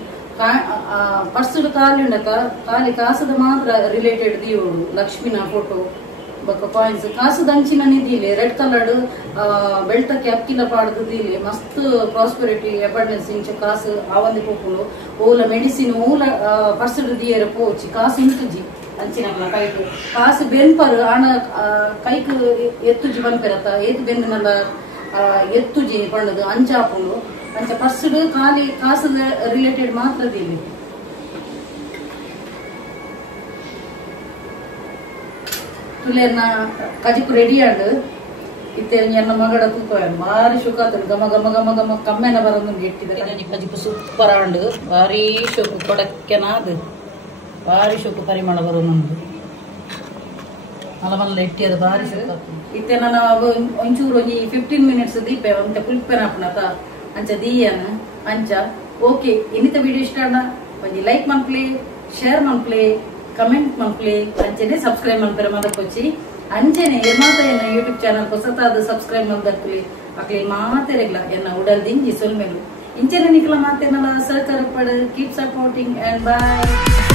ಫಸ್ಟ್ ಖಾಲಿ ಉಂಡಕ ಖಾಲಿ ಕಾಸದ ಮಾತ್ರ ರಿಲೇಟೆಡ್ ದೀವೋಡು ಲಕ್ಷ್ಮಿನ ಫೋಟೋ ಬಕ್ಕ ಕಾಯಿನ್ಸ್ ಕಾಸದ ಅಂಚಿನ ನಿಧಿಲೆ ರೆಡ್ ಕಲರ್ಡ್ ಬೆಳ್ತಕ್ಕೆ ಅಕ್ಕಿಲ ಪಾಡ್ದು ದೀಲೆ ಮಸ್ತ್ ಪ್ರಾಸ್ಪರಿಟಿ ಅಬಂಡೆನ್ಸ್ ಇಂಚ ಕಾಸು ಆವಂದಿ ಪೋಪುಲು ಓಲ ಮೆಡಿಸಿನ್ ಓಲ ಫಸ್ಟ್ ದಿಯರ ಪೋಚಿ ಕಾಸು ಇಂತುಜಿ ಅಂಚಿನ ಕೈಕು ಕಾಸು ಬೆನ್ಪರು ಹಣ ಕೈಕು ಎತ್ತುಜಿ ಬನ್ಪೆರತ್ತ ಏತು ಬೆನ್ನಲ್ಲ ಎತ್ತುಜಿ ಪಂಡದು ಅಂಚಾಪುಂಡು ಅಂಚ ಫಸ್ಟ್ ಖಾಲಿ ಕಾಸದ ರಿಲೇಟೆಡ್ ಮಾತ್ರ ದೀಲಿ ತುಲೇನ ಕಜಿಪು ರೆಡಿ ಆಂಡ್ ಇತ್ತೆ ಎನ್ನ ಮಗಡ ತೂಕ ಭಾರಿ ಶೋಕ ಆತನು ಗಮ ಗಮ ಗಮ ಗಮ ಕಮ್ಮೆನ ಬರೋದು ಇಟ್ಟಿದ್ದಾರೆ ಕಜಿಪು ಸೂಪರ್ ಆಂಡ್ ಭಾರಿ ಶೋಕ ಕೊಡಕ್ಕೆನಾದು ಭಾರಿ ಶೋಕ ಪರಿಮಳ ಬರೋದು ಮಲಮಲ್ಲ ಇಟ್ಟಿಯದು ಭಾರಿ ಶೋಕ ಇತ್ತೆ ನಾನು ಒಂಚೂರು 15 ಮಿನಿಟ್ಸ್ ದೀಪೆ ಅಂತ ಪ್ರಿಪೇರ್ ಹಾಪನತ ಅಂಚ ದೀಯನ ಅಂಚ ಓಕೆ ಇನ್ನಿತ ವಿಡಿಯೋ ಇಷ್ಟ ಒಂಜಿ ಲೈಕ್ ಮನ್ಪ್ಲೆ ಶೇರ್ ಮನ್ಪ್ಲೆ ಕಮೆಂಟ್ ಮನ್ಪ್ಲೆ ಅಂಚನೆ ಸಬ್ಸ್ಕ್ರೈಬ್ ಮನ್ಪರೆ ಮದಕ್ಕೊಚ್ಚಿ ಅಂಚನೆ ಮಾತ ಎನ್ನ ಯೂಟ್ಯೂಬ್ ಚಾನಲ್ ಹೊಸತಾದ ಸಬ್ಸ್ಕ್ರೈಬ್ ಮಲ್ದಕ್ಲಿ ಅಕ್ಲಿ ಮಾತೆರೆಗ್ಲ ಎನ್ನ ಉಡಲ್ ದಿಂಜಿ ಸೊಲ್ಮೆಲು ಇಂಚನೆ ನಿಕ್ಲ ಮಾತೆನಲ ಸಹಕಾರ ಪಡ ಕೀಪ್ ಸಪೋರ್ಟಿಂಗ್ ಅಂಡ್ ಬಾಯ್.